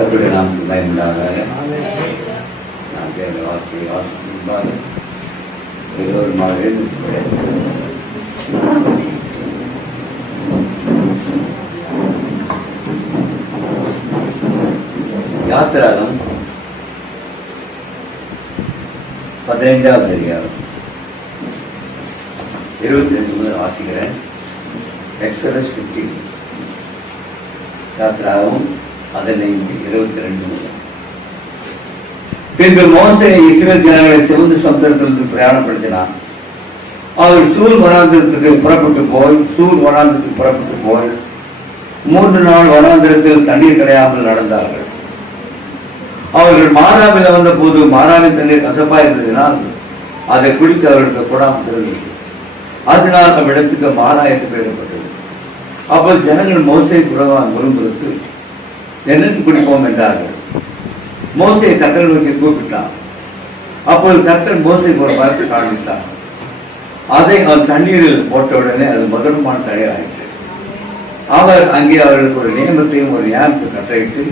கர்த்தருடைய நாமத்துக்கு பயமுண்டாக நான் தேவனுடைய வார்த்தையை வாசிக்கும்பாக எல்லோருமாக எழுந்து யாத்திராகம் 15வது அதிகாரம் 22 முதல் வாசிக்கிறேன். எக்ஸோடஸ் 15 யாத்திராகம் 15:22 முதல். பின்பு மோசே இஸ்ரவேல் ஜனங்களை சிவந்த சமுத்திரத்திலிருந்து பிரயாணப்படுத்தினான். அவர் சூர் வனாந்திரத்துக்கு புறப்பட்டு போய் 3 நாள் வனாந்திரத்தில் தண்ணீர் கிடையாமல் நடந்தார்கள். அவர்கள் மாராவில் வந்த போது மாராவின் தண்ணீர் கசப்பாக இருந்ததினால் அதை குடித்து அவர்களுக்கு கூடாமல் தெரிந்தது. அதனால் அவ்விடத்துக்கு மாரா என்று பெயரிடப்பட்டது. அப்போது ஜனங்கள் மோசே புறவான் முழும்புறுத்து என்னத்து குடிப்போம் என்றார்கள். மோசையை கர்த்தர் நோக்கி கூப்பிட்டான். அப்போது கர்த்தர் மோசைக்கு ஒரு மரத்தை காண்பித்தார். அதை அவர் தண்ணீரில் போட்டவுடனே அது மதுரமான தண்ணீர் ஆயிற்று. அவர் அங்கே அவர்களுக்கு ஒரு நியமத்தையும் ஒரு ஞானத்தை கட்டளையிட்டு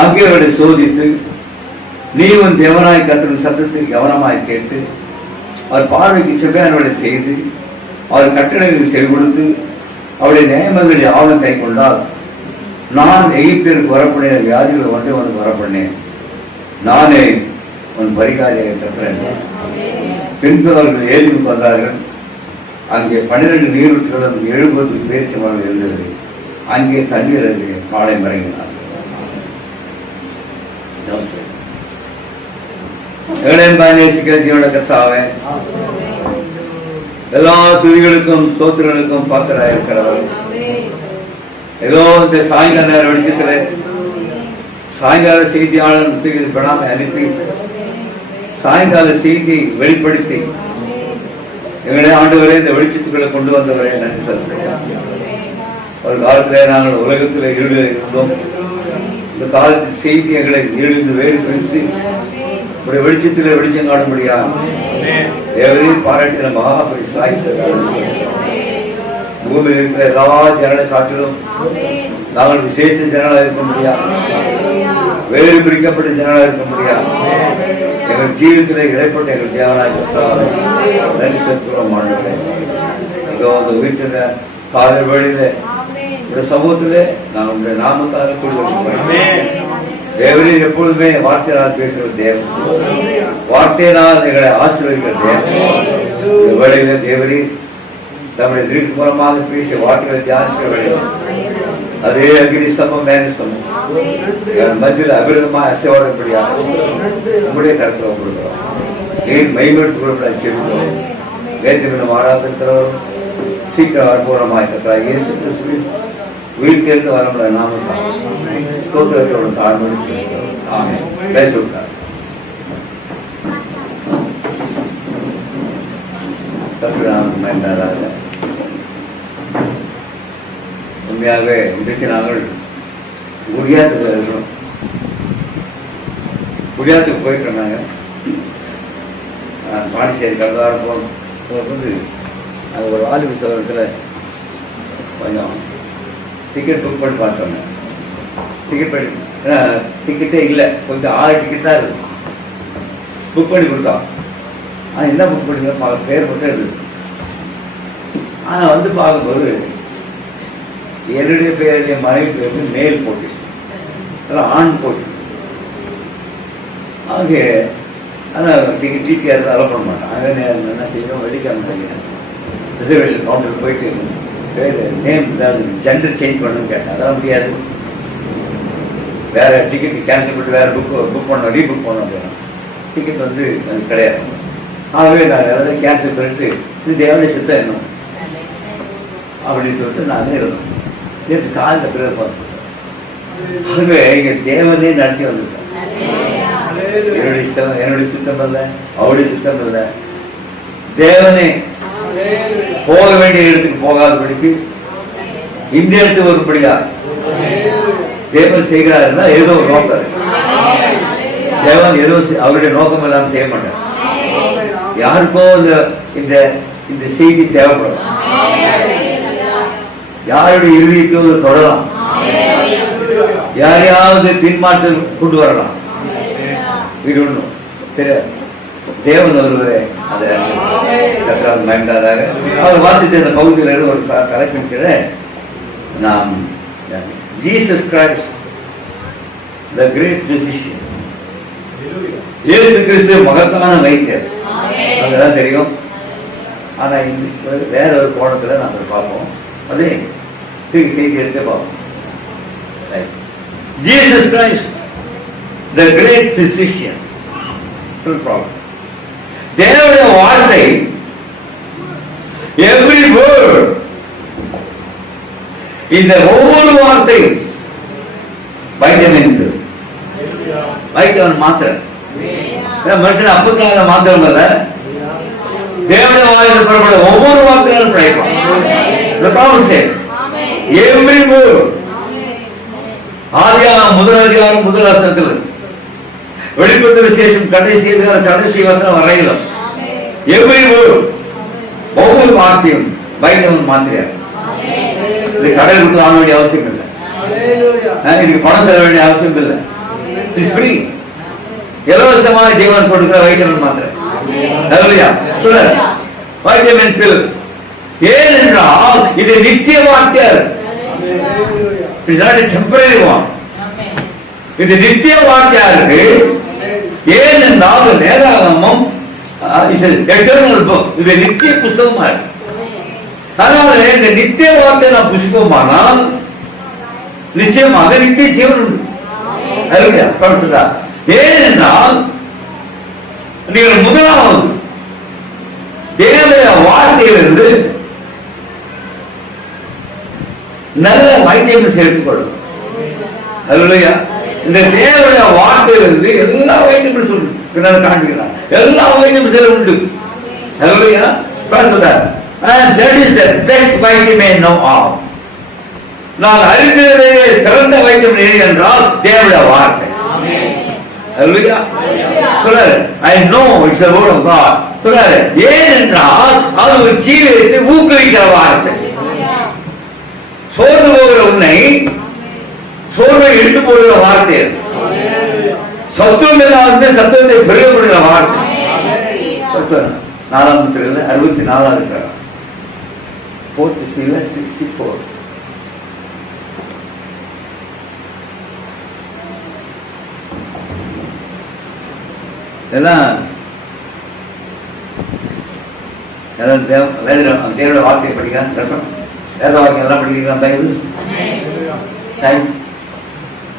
அங்கே அவரை சோதித்து, நீ உன் தேவனாய் கர்த்தரின் சத்தத்தை கவனமாய் கேட்டு அவர் பார்வைக்கு செவ்வாய்களை செய்து அவர் கட்டளைகளுக்கு செவி கொடுத்து அவருடைய நியமங்களை ஆவணம் கை கொண்டால், நான் எகிப்திற்கு வரப்படின வியாதிகளை ஒன்றை உனக்கு வரப்பண்ணேன், நானே உன் பரிகாரியாக கட்டுறேன். பின்பு அவர்கள் ஏலிமுக்கு வந்தார்கள். அங்கே 12 நீரூற்றுகளும் 70 பேரிச்சம்பழம் இருந்தது. அங்கே தண்ணீர் அங்கே காலை மறைங்கினார். கர்த்தாவே, எல்லா துதிகளுக்கும் ஸ்தோத்திரங்களுக்கும் பாத்திரராக இருக்கிறவர். ஏதோ இந்த சாயங்கால நேர வெளிச்சத்துல சாயங்கால செய்தியாளர் பெணாமை அனுப்பி சாயங்கால செய்தியை வெளிப்படுத்தி எங்களுடைய ஆண்டவரே இந்த வெளிச்சத்துக்களை கொண்டு வந்தவரே நன்றி சொல்கிறேன். ஒரு காலத்திலே நாங்கள் உலகத்தில் இருளில் இருந்தோம். இந்த காலத்தில் செய்தி எங்களை இருளிலிருந்து வேறு பிரித்து ஒரு வெளிச்சத்தில் வெளிச்சம் காணும்படியா தேவரையும் பாராட்டின மகாபரி பூமியில் இருக்கிற எல்லா ஜனங்களை காட்டிலும் நாங்கள் விசேஷ ஜனங்களாக இருக்க முடியாது, வேறு பிரிக்கப்பட்ட ஜனங்களாக இருக்க முடியாது. எங்கள் ஜீவிதத்தில் இடைப்பட்ட எங்கள் தேவனாக நன்றி செலுத்துகிறோம். இதோ அந்த உயிர்த்த காதல் வழியில இந்த சமூகத்திலே நாங்கள் உங்களுடைய நாமத்தால் தேவரீர் எப்பொழுதுமே வார்த்தையினால் பேசுகிற தேவன், வார்த்தையினால் எங்களை ஆசீர்வதிக்கிற தேவன். வேளையில தேவரீர் நம்முடைய தீர்க்க மூலமாக பேசிய வார்த்தைகளை தியானிக்கிற வேளையில் அதே அகிரி ஸ்தம்பம் மேலே ஸ்தம்பம் மத்தியில் அபிரதமாக அசைவாடப்படியாக உங்களுடைய கருத்தில் கொடுக்கிறோம். நீர் மைமெடுத்துக் கொள்ளப்பட செல்கிறோம். வேதம் ஆராதிக்கிறவரும் சீக்கிரம் அற்புதமாய் கற்றார் இயேசு கிறிஸ்துவின் உயிர் தேர்ந்து வரமுடிய நாமத்தான் ஸ்தோத்திரத்தோடு தாழ்மொழி செய்கிறோம். ஆமென். பேச விட்டார். கர்த்தராக உண்மையாகவே இன்றைக்கு நாங்கள் குடியாத்துக்கு இருக்கிறோம். குடியாத்துக்கு போயிட்டு நாங்கள் பாண்டிச்சேரி கடந்த வாரம் போகும்போது நாங்கள் ஒரு வாலிப சோதனத்தில் கொஞ்சம் டிக்கெட் புக் பண்ணி பார்த்தோங்க. டிக்கெட்டே இல்லை, கொஞ்சம் 6 டிக்கெட் தான் இருக்குது. புக் பண்ணி கொடுத்தோம். ஆனால் என்ன புக் பண்ணிங்க பேர் மட்டும் இருக்குது. ஆனால் வந்து பார்க்கும்போது என்னுடைய பேருடைய மனைவி பேர் மேல் போட்டு அதெல்லாம் ஆண் போட்டு ஆகிய ஆனால் டிக்கெட் டிடிஆர் அலோவ் பண்ண மாட்டேன். ஆக என்ன செய்யணும், வெள்ளிக்கிழமை ரிசர்வேஷன் கவுண்டருக்கு போயிட்டு பேர் நேம் ஏதாவது ஜெண்டர் சேஞ்ச் பண்ணணும்னு கேட்டேன். அதெல்லாம் முடியாது, வேறு டிக்கெட் கேன்சல் பண்ணிட்டு வேறு புக் பண்ணணும், ரீபுக் பண்ணணும் அப்படின்னா டிக்கெட் வந்து எனக்கு கிடையாது. ஆகவே நான் ஏதாவது கேன்சல் பண்ணிட்டு இது தேவனுடைய சித்தம் என்ன அப்படின்னு சொல்லிட்டு நாங்கள் இருந்தோம். நேற்று காலையில் பிறகு பார்த்தோம். ஆகவே இங்கே தேவனே நடத்தி வந்துட்டேன். என்னுடைய சித்தம் இல்லை, அவருடைய சித்தம் இல்லை. தேவனே போக வேண்டிய இடத்துக்கு போகாதபடிக்கு இந்த இடத்துக்கு வரும்படியா தேவன் செய்கிறாருன்னா ஏதோ ஒரு நோக்கம். தேவன் ஏதோ அவருடைய நோக்கம் எல்லாம் செய்ய மாட்டார். யாருக்கோ இந்த செய்தி தேவைப்படும். யாருடைய இறுதிக்கு தொடலாம். யாரையாவது பின்மாற்றம் கொண்டு வரலாம். இது ஒண்ணும் தெரியாது. தேவன் ஒருவரே அதை பயன்படாதாக அவர் வாசித்த இந்த பகுதியில் ஒரு தலைப்பின் கீழே நாம் Jesus Christ the great physician, இயேசு கிறிஸ்து மகத்தான வைத்தியர், அதுதான் தெரியும். ஆனா வேற ஒரு கோணத்துல நாம பார்ப்போம். அதே செய்தி எடுத்து பார்ப்போம். Jesus Christ the great physician. தேவனுடைய வார்த்தை எவ்ரி வேர்ட், இந்த ஒவ்வொரு வார்த்தை வைட்டமின் வைட்டமின் மாத்திரை. மனுஷன் அப்பத்தினால மாத்திரம் அல்ல, தேவனுடைய வாயிலிருந்து புறப்படும் ஒவ்வொரு வார்த்தைகளும் பிழைப்பான். Every word. ஆதியாகமம் முதல் அதிகாரம் முதல் வசனத்தில் வெளிப்பட்ட விசேஷம் கடைசி வசனம் வரையிலும் எவ்ரி வேர்ட், ஒவ்வொரு வார்த்தையும் வைட்டமின் மாத்திரையா. இது கடல் விட்டு வாங்க வேண்டிய அவசியம் இல்லை, இதுக்கு பணம் தர வேண்டிய அவசியம் இல்லை. ஃப்ரீ, இலவசமாக ஜீவன் கொடுக்கிற வைட்டமின் மாத்திரை. Vitamin bill. ஏனென்றால் இது நித்திய வார்த்தையார், இது நித்திய வார்த்தையா இருக்கு. ஏனென்றால் வேதாகமம் இது நித்திய புஸ்தகமா இருக்கு. அதனால இந்த நித்திய வார்த்தை நான் புஷ்பமானால் நிச்சயமாக நித்திய ஜீவன் உண்டு. ஏனென்றால் நீங்கள் முதலாவது தேவனுடைய வார்த்தையிலிருந்து நல்ல வைட்டமின்ஸ் எடுத்துக்கொள்ளும். இந்த தேவனுடைய வார்த்தையிலிருந்து எல்லா வைட்டமின்ஸ் உண்டு. காண்பிக்கிறார், எல்லா வைட்டமின்ஸ் உண்டு. And that is the best vitamin now all. நான் அறிந்ததே சிறந்த வைட்டமின் எது என்றால் தேவனுடைய வார்த்தை. Hallelujah. I know it's the word of God. ஏனென்றால் அது ஒரு ஜீவியத்தை ஊக்குவிக்கிற வார்த்தை. சோர்ந்து போகிற உன்னை சோர்வை இழுத்து போகிற வார்த்தை, சத்துவம் இல்லாத சத்துவத்தை பெருகப்படுகிற வார்த்தை. 64 64 எல்லாம் தேவனுடைய வார்த்தையை படிக்கிறான். வேத வாக்கியம் எல்லாம் படிக்கிறீங்களா? பைபிள்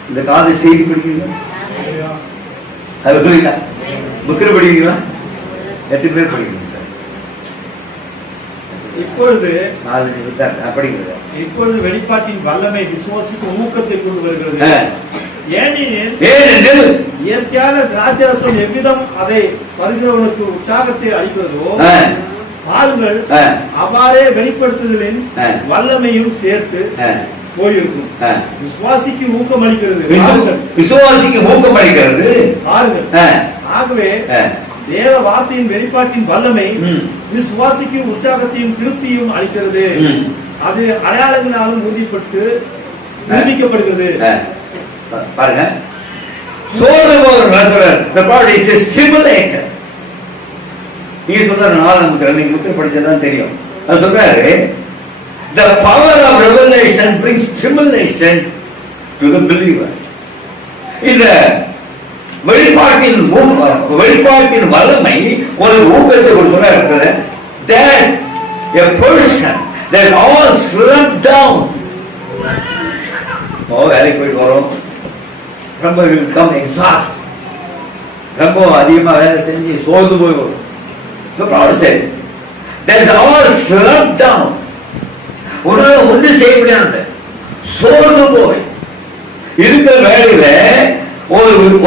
இந்த காலை செய்தி படிக்கிறீங்களா? அது புரியுதா? புக்கில் படிக்கிறீங்களா? எத்தனை பேர் படிக்கிறீங்க? இப்பொழுது வெளிப்பாட்டின் வல்லமை விசுவாசிக்கும் ஊக்கத்தை கொண்டு வருகிறது. ஏனெனில் இயற்கையான திராட்சரசம் எவ்விதம் அதை வருகிறவனுக்கு உற்சாகத்தை அளிக்கிறதோ, பாருங்கள் அவ்வாறே வெளிப்படுத்துதலின் வல்லமையும் சேர்த்து போயிருக்கும். விசுவாசிக்கு ஊக்கம் அளிக்கிறது, விசுவாசிக்கு ஊக்கம் அளிக்கிறது. பாருங்கள், ஆகவே தேவ வார்த்தையின் வெளிப்பாட்டின் வல்லமை விசுவாசிக்கு உற்சாகத்தையும் திருப்தியும் அளிக்கிறது. அது அடையாளங்களாலும் உறுதிப்பட்டு நிரூபிக்கப்படுகிறது. பாருங்க, சோர்ந்து போகிற ஸ்டிமுலேட்டர். நீங்க சொல்ற நீங்க முத்திரை படிச்சதான் தெரியும். அது சொல்றாரு, the power of revelation brings stimulation to the believer. இந்த வெளிப்பாட்டின் வல்லமை ஒரு ஊக்கத்தை கொடுக்கிறார். That a person that all slumped down, வேலைக்கு போயிட்டு வரும், ரொம்ப become exhaust, ரொம்ப அதிகமா வேலை செஞ்சு சோர்ந்து போய் வரும். That all slumped down, ஒன்று செய்ய முடியாது, சோர்ந்து போய் இருக்கிற வேலையில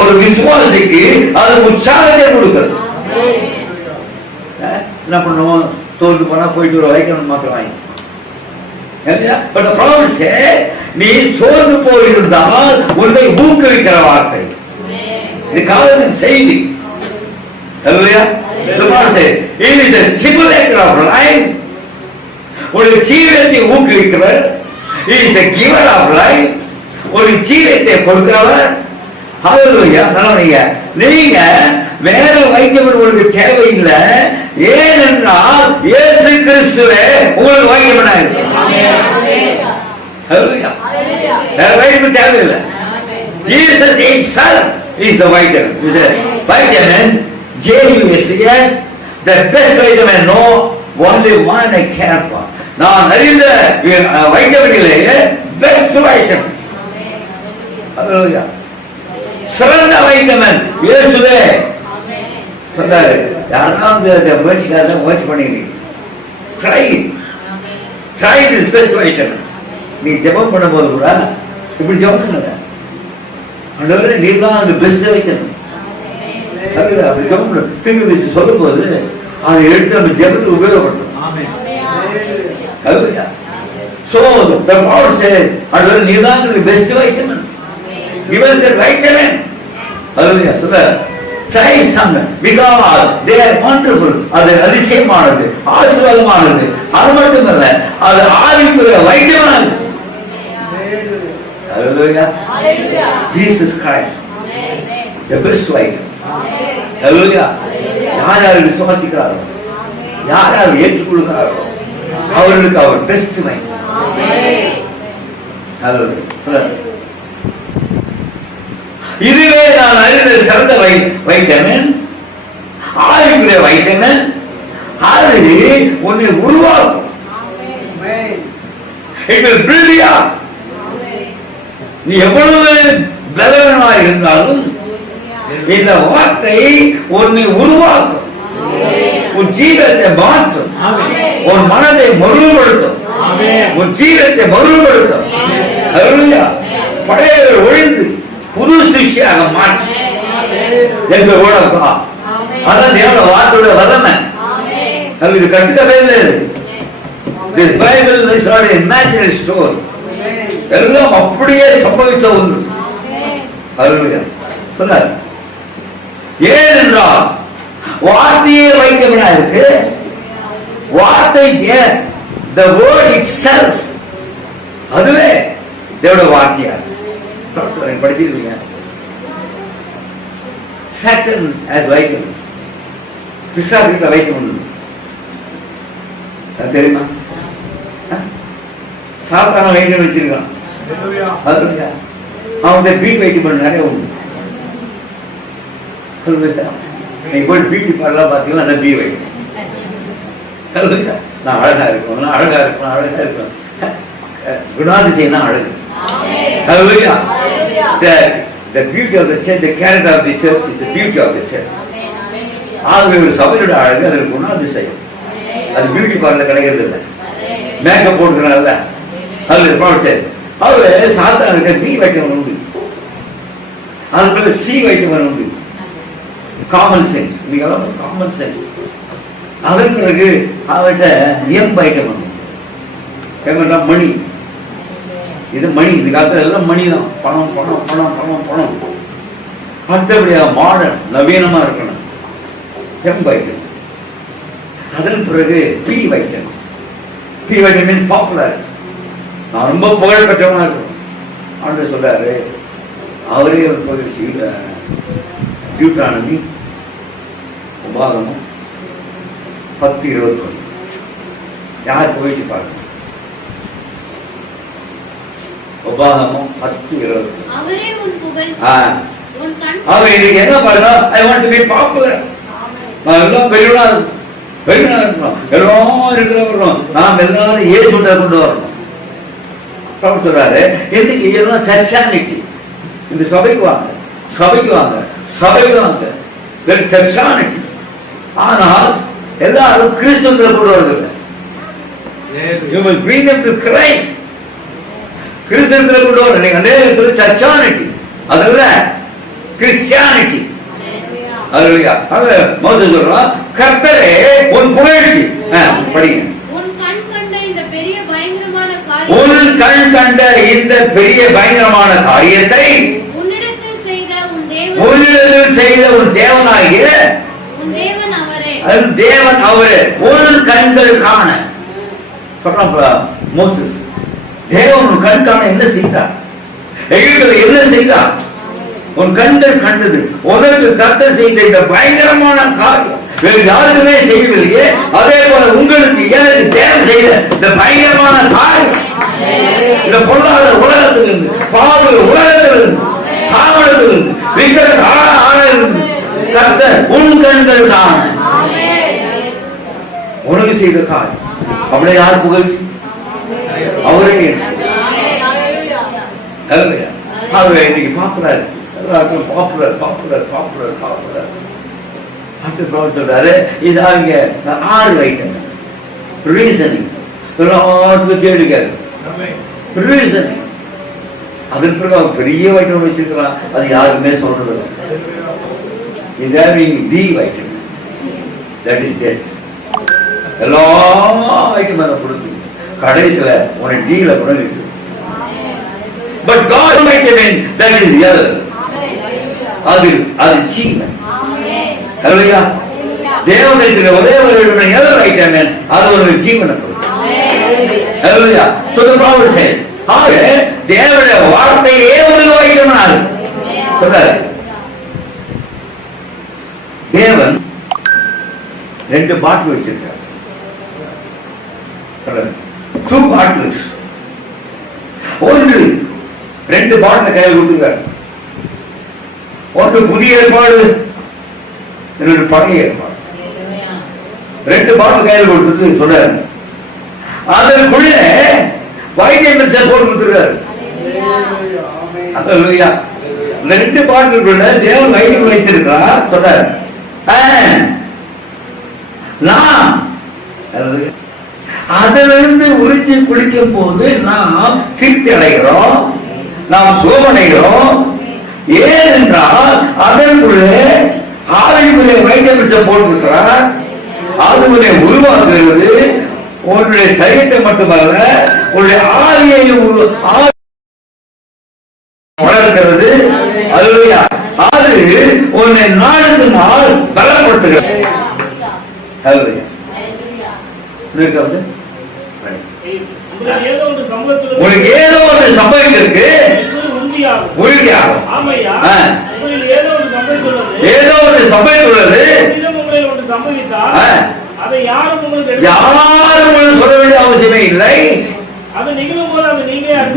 ஒரு விசுவாசிக்கு அது உற்சாகத்தை கொடுக்கிறது. என்ன பண்ணுவோம்? சோர்ந்து போனா போயிட்டு ஒரு வைக்கணும் மாத்திரம் வாங்கி. நீ சோர்ந்து போயிருந்தால் உன்னை ஊக்குவிக்கிற வார்த்தை, இது காலத்தின் செய்தி. உன்னுடைய ஜீவனத்தை ஊக்குவிக்கிறவர், giver of life. ஒரு ஜீவத்தை கொடுக்கிறவர். ஹல்லேலூயா. நீங்க வேற வைத்தியம் உங்களுக்கு தேவையில்லை. ஏனென்றால் இயேசு கிறிஸ்துவே உங்களுக்கு வைத்தியமனா இருக்கு. ஹல்லேலூயா. வேற வைத்தியம் தேவையில்லை. Jesus himself is the vitamin. Vitamin JUSCS, the best vitamin. No, only one I care for. நான் அறிந்த வைட்டமினிலேயே பெஸ்ட் வைட்டமின். ஹல்லேலூயா. சிறந்த வைட்டமின் இயேசுவே சொன்னாரு. யாராவது முயற்சி பண்ணிக்கிறீங்க, ட்ரை திஸ் பெஸ்ட் வைட்டமின். நீ ஜெபம் பண்ணும்போது கூட இப்படி ஜெபம் பண்ணுங்க, ஆண்டவரே நீர் தான் அந்த பெஸ்ட் வைட்டமின். அப்படி ஜெபம் பண்ணு. சொல்லும் போது அதை எடுத்து நம்ம ஜெபத்துக்கு உபயோகப்படுத்தணும். Hallelujah. So the Lord said, "Adar needan the best vitamin. Give us the vitamin." Hallelujah. So try some because they are wonderful. அது அதிசயமானது, ஆசீர்வாதமானது. அது மட்டுமல்ல, அது ஆவிக்குரிய வைத்தியமானது. Hallelujah. Hallelujah. Jesus Christ. Amen. The best vitamin. Hallelujah. யார் யார் விசுவாசிக்கிறாரோ, யார் யார் ஏற்றுக்கொள்கிறாரோ அவர்களுக்கு அவர் பெஸ்ட் வைட்டமின். இதுவே நான் அறிந்த சிறந்த வைட்டமின், ஆவிக்குரிய வைட்டமின். அது உன்னை உருவாக்கும். It will build you up. நீ எவ்வளவு பலவீனமாக இருந்தாலும் இந்த வார்த்தை உன்னை உருவாக்கும், உன் ஜீவத்தை மாற்றும், உன் மனதை மறுபடுத்தும், உன் ஜீவத்தை மறுபடுத்தும். பழைய ஒழிந்து புது சிருஷ்டியாக மாற்றும். அதான் தேவனுடைய வார்த்தையுடைய வல்லமை. இது கட்டுக்கவே இல்லை. This Bible is not an imaginary story. எல்லாம் அப்படியே சம்பவித்த ஒன்று. ஏனென்றால் வார்த்தையே வைக்கவிடா இருக்கு. வார்த்தை the word itself, அதுவே தேவனுடைய வார்த்தையா படிச்சிருக்கீங்க. Satan as vitamin, பிசாசுகிட்ட வைக்கணும் தெரியுமா? சாத்தான வைத்தியம் வச்சிருக்கான். அவன் பீட் வைத்தியம் நிறைய உண்டு. பியூட்டி பார்லர் பார்த்தீங்கன்னா அந்த பீ வைத்தியம். நான் அழகா இருக்கும், நான் அழகா இருக்கும், அழகா இருக்கும். குணாதிசயம் தான் அழகு. The beauty of the church, the character of the church is the beauty of the church. ஆகவே ஒரு சபையோட அழகு அது குணாதிசயம். அது பியூட்டி பார்லர் கிடைக்கிறது இல்லை. மேக்கப் போட்டுக்கிறாங்கல்ல, அது ப்ராடக்ட். ஆகவே சாத்தானுக்கு பி வைட்டமின் உண்டு, அதுக்குள்ள சி வைட்டமின் உண்டு. காமன் சென்ஸ், மிகவும் காமன் சென்ஸ். அதன் பிறகு அவர்கிட்ட எம் வைட்டமின், எங்கன்னா மணி. இது மணி, இந்த காலத்துல எல்லாம் மணி தான். பணம் பணம் பணம் பணம் பணம். மற்றபடியாக மாடர்ன் நவீனமா இருக்கணும். M vitamin. அதன் பிறகு B vitamin. B vitamin popular. நான் ரொம்ப புகழ் பெற்றவனா இருக்கணும். ஆண்டு சொல்றாரு, அவரே ஒரு பகுதி டியூட்ரானமி உபாகமம் 10:21. யார் போயிச்சு பாருங்க. உபாகமம் 10:20. அவர் இதுக்கு என்ன பாருங்க, I want to be popular. நான் எல்லாம் பெரியவனா இருக்கணும், பெரியவனா இருக்கணும், எல்லாம் இருக்கிறோம். நாம் எல்லாரும் இயேசுவை கொண்டு வரணும் சொல்றாரு. எதுக்கு இதெல்லாம் சர்ச்சானிட்டி? இந்த சபைக்கு வாங்க, சபைக்கு வாங்க, சபைக்கு வாங்க, சர்ச்சானிட்டி. ஆனால் எல்லாரும் கிறிஸ்துவ கொண்டு வரதில்லை. கிறிஸ்தவ கொண்டு வர நீங்க அநேகத்துல சர்ச்சானிட்டி, அதுல கிறிஸ்டியானிட்டி. மோசே சொல்றான், கர்த்தரே உன் புகழ்ச்சி. படிங்க. உன் கண் கண்ட இந்த பெரிய பயங்கரமான காரியத்தை உன்னிடத்தில் செய்த உன் தேவனாகிய தேவன் அவரே. உன் கண்கள் காண மோசஸ் தேவன் கண் காண என்ன செய்தார்? எகிப்தில் என்ன செய்தார்? உன் கண்கள் கண்டது. உனக்கு கர்த்தர் செய்த இந்த பயங்கரமான காரியம் வேறு யாருக்குமே செய்யவில்லையே, அதே போல உங்களுக்கு எனக்கு தேவை செய்த இந்த பயங்கரமான காரியம், இந்த பொருளாதார உலகத்திலிருந்து, பாவ உலகத்திலிருந்து, சாவளத்திலிருந்து, விக்கிரக ஆணையிலிருந்து கர்த்தர் உன் கண்கள் தான் உனக்கு செய்த காரியம். அப்படியே யார் புகழ்ச்சி? அவரே. இன்னைக்கு popular popular popular popular popular சொல்றாரு. இது அவங்க 6 ஐட்டம் ரீசனிங் கேடுக்காரு. ரீசனிங் அதன் பிறகு அவர் பெரிய வைட்டம் வச்சிருக்கலாம், அது யாருமே சொல்றது is having the vitamin that is death. எல்லா வைட்டமின் கொடுத்து கடைசியில உன டீல கூட இருக்கு. But God vitamin that is real. அது ஜீவன். ஹalleluya. தேவனுடைய ஒரே ஒரு வைட்டமின் அது ஒரு ஜீவனை கொடுக்கும். ஹalleluya. So the Bible says, ஆக தேவனுடைய வார்த்தையே ஒரு வைட்டமின் சொல்றாரு. தேவன் 2 பாட்டில் வச்சிருக்கார். 2 bottles. 2 பாட்டில் கையில் கொடுத்துருக்கார். ஒன்று புதிய ஏற்பாடு, இன்னொரு பழைய ஏற்பாடு. 2 பாட்டில் கையில் கொடுத்துட்டு சொல்றாரு, அதற்குள்ள வைட்டமின்ஸை போட்டு கொடுத்துருக்காரு. அல்லேலூயா. 2 பாட்டிலுக்குள்ள தேவன் வைட்டமின் வைத்திருக்கார் சொல்றாரு. நாம் அதிலிருந்து உறிஞ்சி குடிக்கும் போது நாம் திருப்தி அடைகிறோம், நாம் சுகமடைகிறோம். ஏனென்றால் அதற்குள்ளே ஆவிக்குரிய வைட்டமின்ஸை போட்டிருக்கிறார். அதுக்குள்ளே உருவாக்குகிறது உன்னுடைய சரீரத்தை மட்டுமல்ல, உன்னுடைய ஆவியை வளர்க்கிறது. அல்லேலூயா. அது உன்னை நாளுக்கு நாள் பலப்படுத்துகிறது. அல்லேலூயா. உங்களுக்கு ஏதோ ஒன்று சம்பவித்திருக்கு, உறுதியாகும். ஏதோ ஒன்று சம்பவித்துள்ளது, யாரும் சொல்ல வேண்டிய அவசியமே இல்லை,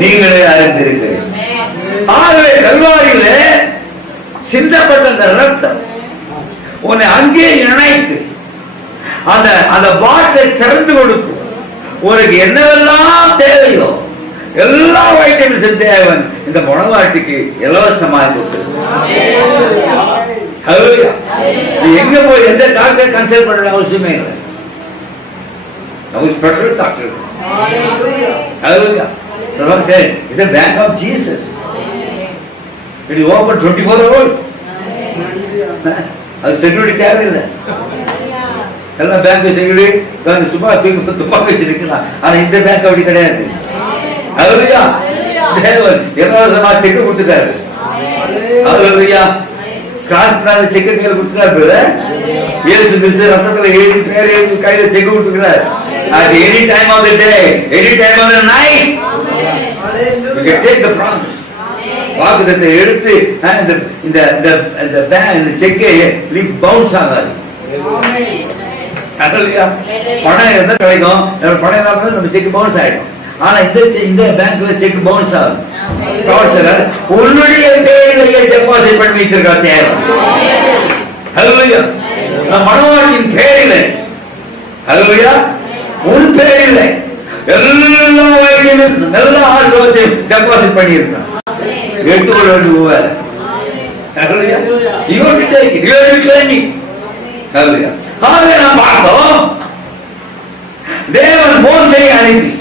நீங்களே அறிந்திருக்கிறீர்கள். ஆகவே கல்வாரியிலே சிந்தப்பட்ட அந்த ரத்தம் உன்னை அங்கே இணைத்து அந்த பாட்டை திறந்து கொடுக்கும். உனக்கு என்னவெல்லாம் தேவையோ எல்லா வைட்டமின்ஸும் தேவன் இந்த மனவாட்டிக்கு இலவசமாக கொடுத்திருக்கிறார். எங்க போய் எந்த டாக்டர் கன்சல்ட் பண்ண அவசியமே இல்லை. Special doctor. It's a bank of Jesus. It is open 24 hours. அது செக்யூரிட்டி தேவையில்லை. எல்லாம் பேங்க் செக்யூரிட்டி சும்மா துப்பாக்கி வச்சிருக்கலாம். ஆனா இந்த பேங்க் அப்படி கிடையாது. அல்லேலூயா. தேவன் இலவசமா செக் கொடுத்துட்டாரு. அல்லேலூயா. காசு செக் கையில் கொடுத்துட்டாரு. இயேசு கிறிஸ்து ரத்தத்துல எழுதி பேர் எழுதி கையில check கொடுத்துக்கிறார். At any time of the day, any time of the night, you can take the promise. வாக்குத்தத்தை எடுத்து இந்த செக்கை பவுன்ஸ் ஆகாது. பணம் இருந்தா கிடைக்கும், பணம் இல்லாம நம்ம செக் பவுன்ஸ் ஆயிடும். ஆனா இந்த பேங்க்ல செக் பவுன்ஸ் ஆகும். உன்னுடைய பேரிலேயே டெபாசிட் பண்ணி வச்சிருக்கா தேவை. ஹல்லேலூயா. மனவாட்டின் பேரிலே, ஹல்லேலூயா, உன் பேரிலே எல்லா ஆசீர்வாதத்தையும் டெபாசிட் பண்ணி இருக்கான். எடுத்துக்கொள்ள வேண்டும். நாம் பார்த்தோம், தேவன் மோசேயை அனுப்பி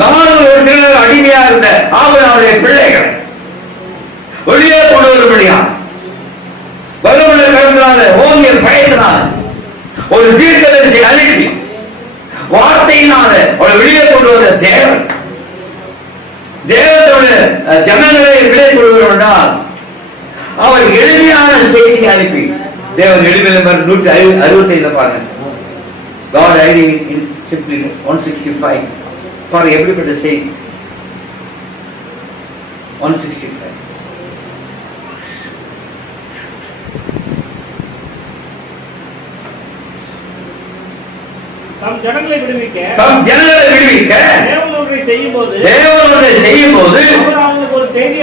4 வருடங்கள் அடிமையா இருந்த ஆபிரகாமுடைய பிள்ளைகளை வெளியே கொண்டு வரும்படியா வலுவுள்ள கருத்தினால ஓங்கிய பயத்தினால ஒரு தீர்க்கதரிசியை அனுப்பி வார்த்தையினால அவளை வெளியே கொண்டு வந்த தேவன் தேவனுடைய ஜனங்களை வெளியே கொண்டு வருவதால் அவர் எளிமையான செய்தி அனுப்பி தேவன் எளிமையில 165 பாருங்க. God ID in simply 165 பாருங்க எப்படிப்பட்ட செய்தி. 165. தம் ஜனங்களை விடுவிக்க தேவன் ஒன்றை செய்யும் போது அவர் அவர்களுக்கு ஒரு செய்தி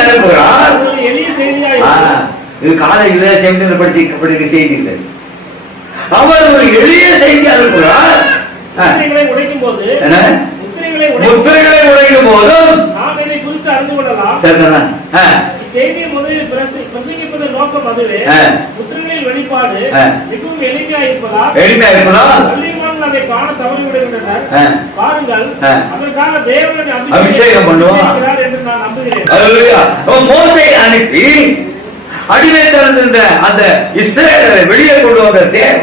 அனுப்புகிறார். எளிய செய்தியா இது காலையில் செமினார் படிக்க செய்தி இல்லை. அவர் ஒரு எளிய செய்தி அனுப்புகிறார். உடைக்கும் போது முத்திரைகளை உடைக்கும் போதும் நாம் இதை குறித்து அறிந்து கொள்ளலாம். செய்தியை முதலில் பிரசங்கிப்பதன் நோக்கம் அதுவே. முத்திரைகளின் வெளிப்பாடு மிகவும் எளிமையா இருப்பதால் அதை காண தவறிவிடுகின்றனர். பாருங்கள், அதற்காக தேவன் அபிஷேகம் பண்ணுவார் என்று நான் நம்புகிறேன். மோசே அனுப்பி அடிமைத்திருந்த அந்த இஸ்ரேலை வெளியே கொண்டு வந்த தேவன்,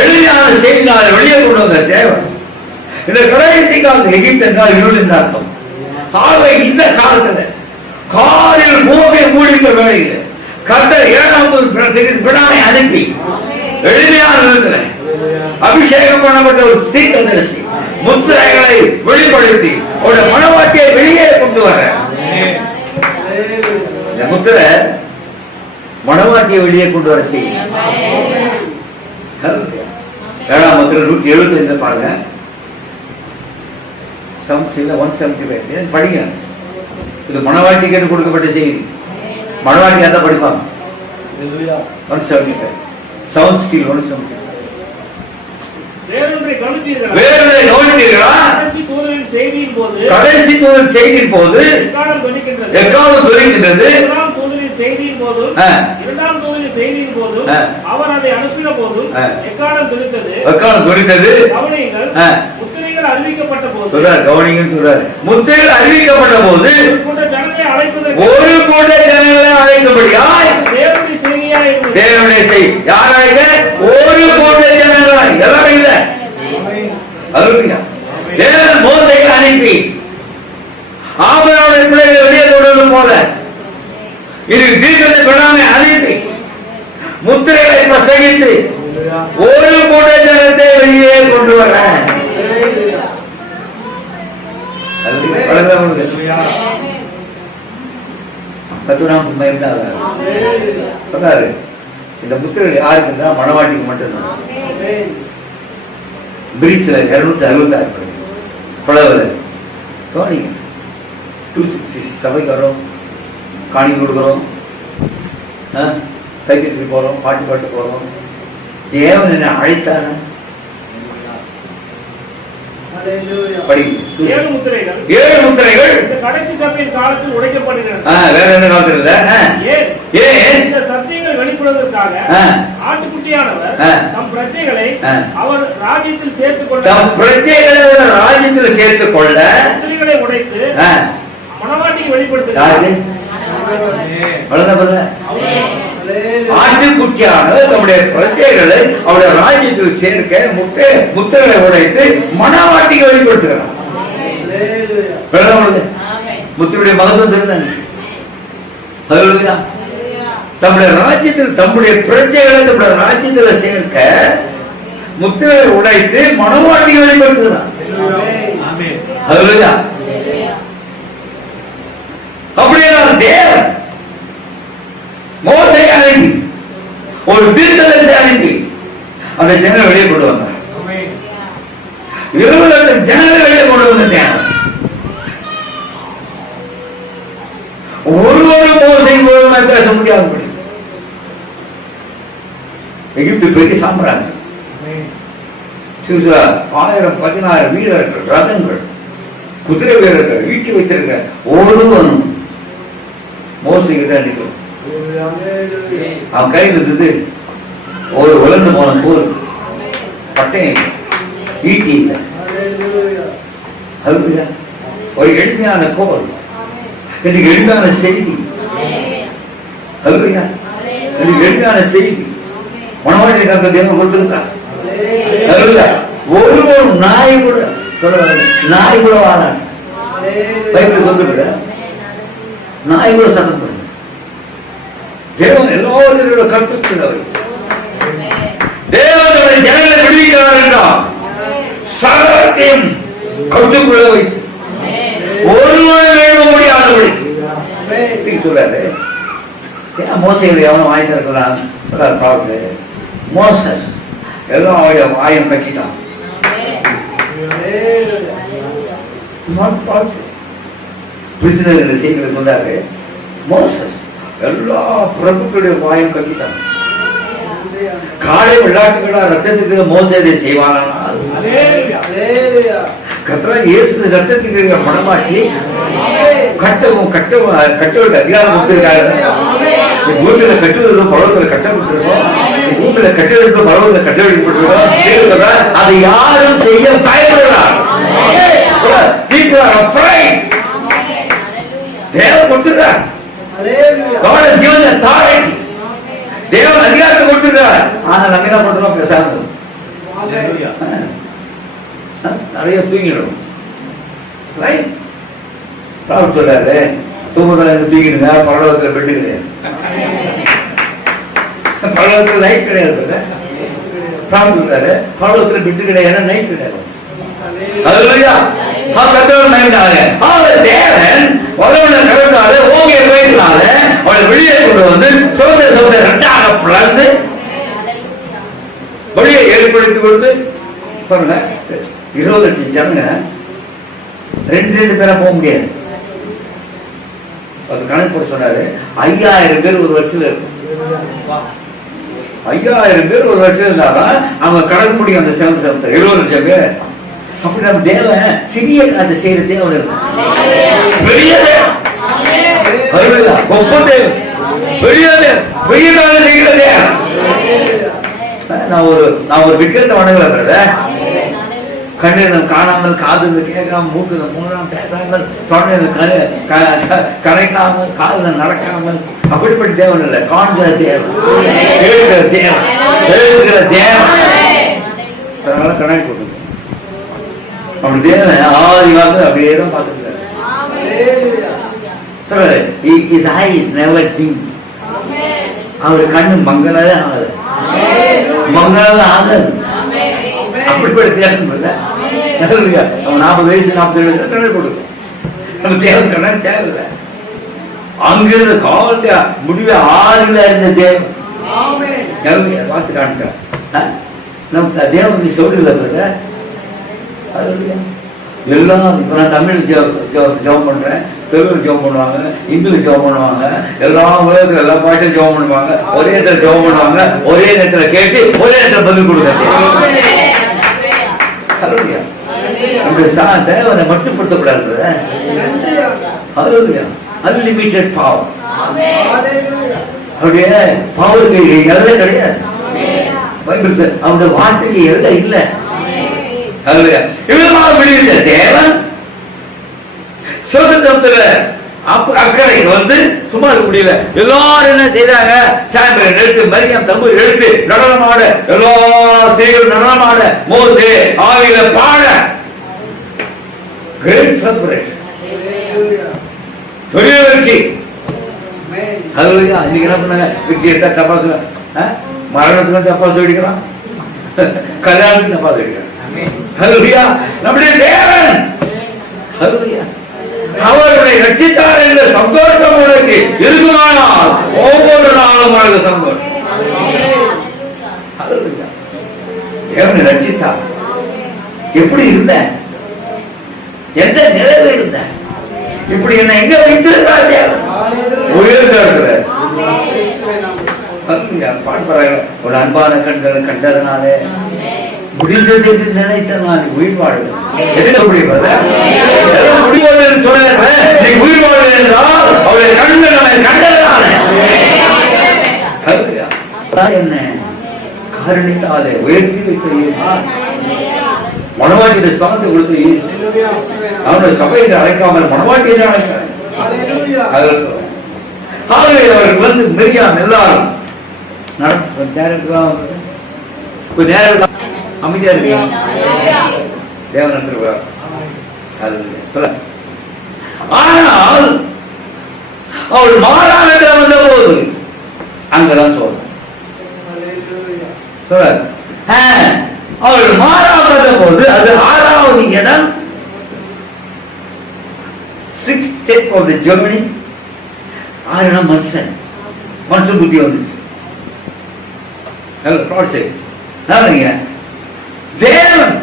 எளிமையான செய்தினால் வெளியே கொண்டு வந்த தேவன். இந்த கடைசி காலத்தில் எகிப்து என்றால் இருள் என்ற அர்த்தம். ஆகவே இந்த காலத்துல காலில் பூமியை மூடிக்க வேலையில் கர்த்தர் 7வது பிடானை அனுப்பி எளிமையான விதத்துல அபிஷேகம் பண்ணப்பட்ட ஒரு தீர்க்கதரிசி முத்திரைகளை வெளிப்படுத்தி அவருடைய மனவாட்டியை வெளியே கொண்டு வர. இந்த முத்திரை மனவாட்டியை வெளியே கொண்டு வர செய்யும். 7ஆம் முத்திரை 175 பாருங்க. 175 படிங்க. இது மனவாட்டிக்கு கொடுக்கப்பட்ட செய்தி. மனவாட்டி அதான் படிப்பாங்க. 175 சவுண்ட் ஸ்டீல் 175. வேறொன்றை கவனித்தீர்களா? கடைசி தூதரின் செய்தியின் போது எக்காளம் துணிக்கின்றது. இரண்டாம் தூதரின் செய்தியின் போது அவர் அதை அனுப்பின போது எக்காளம் துணித்தது. கவனியுங்கள், முத்திரைகள் அறிவிக்கப்பட்ட போது முத்திரைகள் அறிவிக்கப்பட்ட போது ஒரு கூட்ட ஜனங்களை அழைக்கும்படியாய் தேவனுடைய செய்தியா இருந்தது. தேவனுடைய செய்தி யாராக? ஒரு கூட்ட ஜனங்களாய், எல்லாரும் இல்ல. தேவன் மோசேயை அனுப்பி ஆபிரகாமுடைய பிள்ளைகளை வெளியே கொண்டு போல இது தீர்க்கதரிசி பிடானை அனுப்பி முத்திரைகளை பிரசங்கித்து ஒரு கூட்ட ஜனத்தை வெளியே கொண்டு வர. இந்த முத்திரைகள் யாருக்கு? மனவாட்டிக்கு மட்டும்தான். பிரீச்ல 266 புலவல கவனிங்க. 266 சபைக்கு வரோம், காணி கொடுக்குறோம், கைக்கு போறோம், பாட்டு போறோம். தேவன் என்ன அழைத்தான? ஏழு முத்திரைகள் கடைசி சபையின் காலத்தில் உடைக்கப்படுகின்றன. வேற என்ன காலத்துல? இந்த சத்தியங்கள் வெளிப்படுவதற்காக ஆட்டுக்குட்டியானவர் தம் பிரஜைகளை அவர் ராஜ்யத்தில் சேர்த்துக் கொள்ள முத்திரைகளை உடைத்து மனவாட்டிக்கு வெளிப்படுத்துகிறார். ஆட்டுக்குட்டியான நம்முடைய பிரஜைகளை அவருடைய ராஜ்யத்தில் சேர்க்க முத்திரைகளை உடைத்து மனவாட்டிக்கு வெளிப்படுத்துகிறார். முத்திரையுடைய மகத்துவம் தெரிந்தாங்க. தம்முடைய ராஜ்யத்தில் தம்முடைய பிரஜைகளை தம்முடைய ராஜ்யத்தில் சேர்க்க முத்திரைகளை உடைத்து மனவாட்டிக்கு வெளிப்படுத்துகிறார். அப்படியே தேவன் மோசேயை அனுப்பி ஒரு தீர்க்கதரிசி அனுப்பி அந்த ஜனங்களை வெளியே கொண்டு வந்தார். 20 லட்சம் ஜனங்களை வெளியே கொண்டு வந்த ஒருவரும் மோசை மூலமாக பேச முடியாதபடி எகிப்து பெரிய சாம்ராஜ்யம். 1000-14 வீரர்கள், ரதங்கள், குதிரை வீரர்கள் வீட்டு வைத்திருக்க ஒருவனும் மோசைக்கு தான் நிற்கும். அவன் கையில் இருந்தது ஒரு உலர்ந்து போன போர் பட்டயம், ஈட்டி இல்லை. ஒரு எளிமையான கோல். இன்னைக்கு எளிமையான செய்தி. இன்னைக்கு எளிமையான செய்தி மனவாட்டி காக்க தேவன் கொடுத்திருக்கான். ஒரு நாய் கூட வாழான். பைபிள் சொல்லுங்க, நாய் கூட சத்தம் பண்ணு. தேவன் எல்லாரோட கருத்துக்கள் தேவனுடைய ஜனங்களை விடுவிக்கிறார் என்றால் சகலத்தையும் கருத்துக்குள்ள வைத்து ஒருவரை சொல்றாரு, ஏன் மோசையில் எவனும் வாங்கி தரக்கூடாது சொல்றாரு. மோசஸ் எல்லாம் அவருடைய வாயம் கட்டிட்டான். பிரிசினர் செய்தியில் சொல்றாரு, மோசஸ் எல்லா பிரபுக்களுடைய வாயம் கட்டிட்டான். காலை விளையாட்டுகளா ரத்தத்துக்கு மோசடி செய்வானால் கர்த்தரா இயேசு ரத்தத்துக்கு மனமாற்றி கட்டவுக்கு அதிகாரம் கொடுத்திருக்காரு. பூமியில கட்டுவது பருவத்தில் கட்டப்பட்டிருக்கோம், பூமியில கட்டுவது பருவத்தில் கட்டப்பட்டிருக்கோம். அதை யாரும் செய்ய பயப்படுகிறார். தேவன் கொடுத்திருக்கார். தேவன் அதிகாரத்தை கொடுத்திருக்கார். ஆனா நம்ம என்ன பண்றோம்? பேசாம நிறைய தூங்கிடும். சொல்றாரு, தூங்குதல தூங்கிடுங்க, பரலோகத்துல பெட்டு கிடையாது, பரலோகத்துல லைட் கிடையாது. சொல்றாரு, பரலோகத்துல பெட்டு கிடையாது, நைட் கிடையாது. வெளியே கொண்டு வந்து ரெண்டாக பிளந்து வெளியே ஏற்படுத்தி கொடுத்து பாருங்க. 20 லட்சம் ஜனங்க 2 பேரா போக முடியாது. அது கணக்கு போட்டு சொன்னாரு, 5000 பேர் ஒரு வருஷத்துல இருக்கும். 5000 பேர் ஒரு வருஷம் இருந்தாலும் அவங்க கடக்க முடியும் அந்த சேவத்தை 20 லட்சம் பேர். அப்படி நம்ம தேவன் சிறிய காலத்தை செய்யற தேவன் இருக்கும், பெரிய தேவன், ஒப்ப தேவன், பெரிய காலம் செய்கிற தேவன். நான் ஒரு விக்கிரத்தை வணங்கல, கண்ணில் காணாமல், காது கேட்காம, மூக்கு மூணாம் பேசாமல், தொண்டையில் கரைக்காமல், காலில் நடக்காமல், அப்படிப்பட்ட தேவன் இல்லை. காண்கிற தேவன், கேட்கிற தேவன், எழுதுகிற தேவன். அதனால கணக்கு போட்டு அப்படி தேவன் ஆதிவாக அப்படியே தான் பார்த்துருக்காரு. அவரு கண்ணு மங்களாவே ஆகாது, மங்களாவே ஆகாது. அப்படிப்பட்ட தேவன் அவன் 40 வயசு 47 கணக்கு போட்டு நம்ம தேவன் கணக்கு தேவையில்லை. அங்கிருந்து காலத்தை முடிவு 6 இருந்த தேவன் வாசி காணிட்டார். நம்ம தேவன் நீ சொல்லுல எல்லாம். இப்ப நான் தமிழ் ஜெபம் பண்றேன், தெலுங்கு ஜெபம் பண்ணுவாங்க, இங்கிலீஷ் ஜெபம் பண்ணுவாங்க, எல்லா உலகத்துல எல்லா பாட்டும் ஜெபம் பண்ணுவாங்க, ஒரே நேரத்தில் ஜெபம் பண்ணுவாங்க, ஒரே நேரத்தில் கேட்டு ஒரே நேரத்தில் பதில் கொடுக்க. தேவனை மட்டுப்படுத்தக்கூடாது. Unlimited power. அவருடைய பவருக்கு எல்லை கிடையாது. அவருடைய வார்த்தைக்கு எல்லை இல்லை. தேவன் சுதந்திரத்துல அக்கறை வந்து சும்மா இருக்க முடியல. எல்லாரும் என்ன செய்தாங்க? சாம்பியன் எழுத்து, மரியம் தம்பு எழுத்து, நடனமாட, எல்லா ஸ்திரீகளும் நடனமாட, மோசே ஆவியில பாட, கிரேட் செலிப்ரேஷன், பெரிய வெற்றி. இன்னைக்கு என்ன பண்ணாங்க? வெற்றி எடுத்தா தப்பாசு, மரணத்துக்கு தப்பாசு அடிக்கிறான், கல்யாணத்துக்கு தப்பாசு அடிக்கிறான். நம்முடைய தேவன் அவருடைய ரட்சித்தார் என்ற சந்தோஷம் உனக்கு இருக்குமானால் ஒவ்வொரு நாளும் உனக்கு சந்தோஷம். தேவனை ரட்சித்தார். எப்படி இருந்த, எந்த நிலையில இருந்த, இப்படி என்ன எங்க வைத்திருக்கிறார் தேவன்? உயர்ந்த இருக்கிறார். ஒரு அன்பான கண்களை கண்டதனாலே முடிந்தது என்று நினைத்த நான் உயிர் வாழ்வேன். உயிர் வாழ்வேன் என்றால் அவருடைய கண்களை கண்டதனால என்ன காரணித்தாலே உயர்த்தி வைத்த மனவாட்டிய ஸ்தானத்தை கொடுத்து அவருடைய சபையை அழைக்காமல் மனவாட்டியை அழைக்கிறார். அவர்கள் வந்து மிரியாம் எல்லாரும் அமைதியா இருக்கு. தேவன் ஆனால் அவள் மாறாக வந்த போது அங்கதான் சொல்ற அவள் மாறாக போது அது 6வது இடம், 6th step of the Germany. ஆனா மனுஷன் புத்தி வந்துச்சு. தேவன்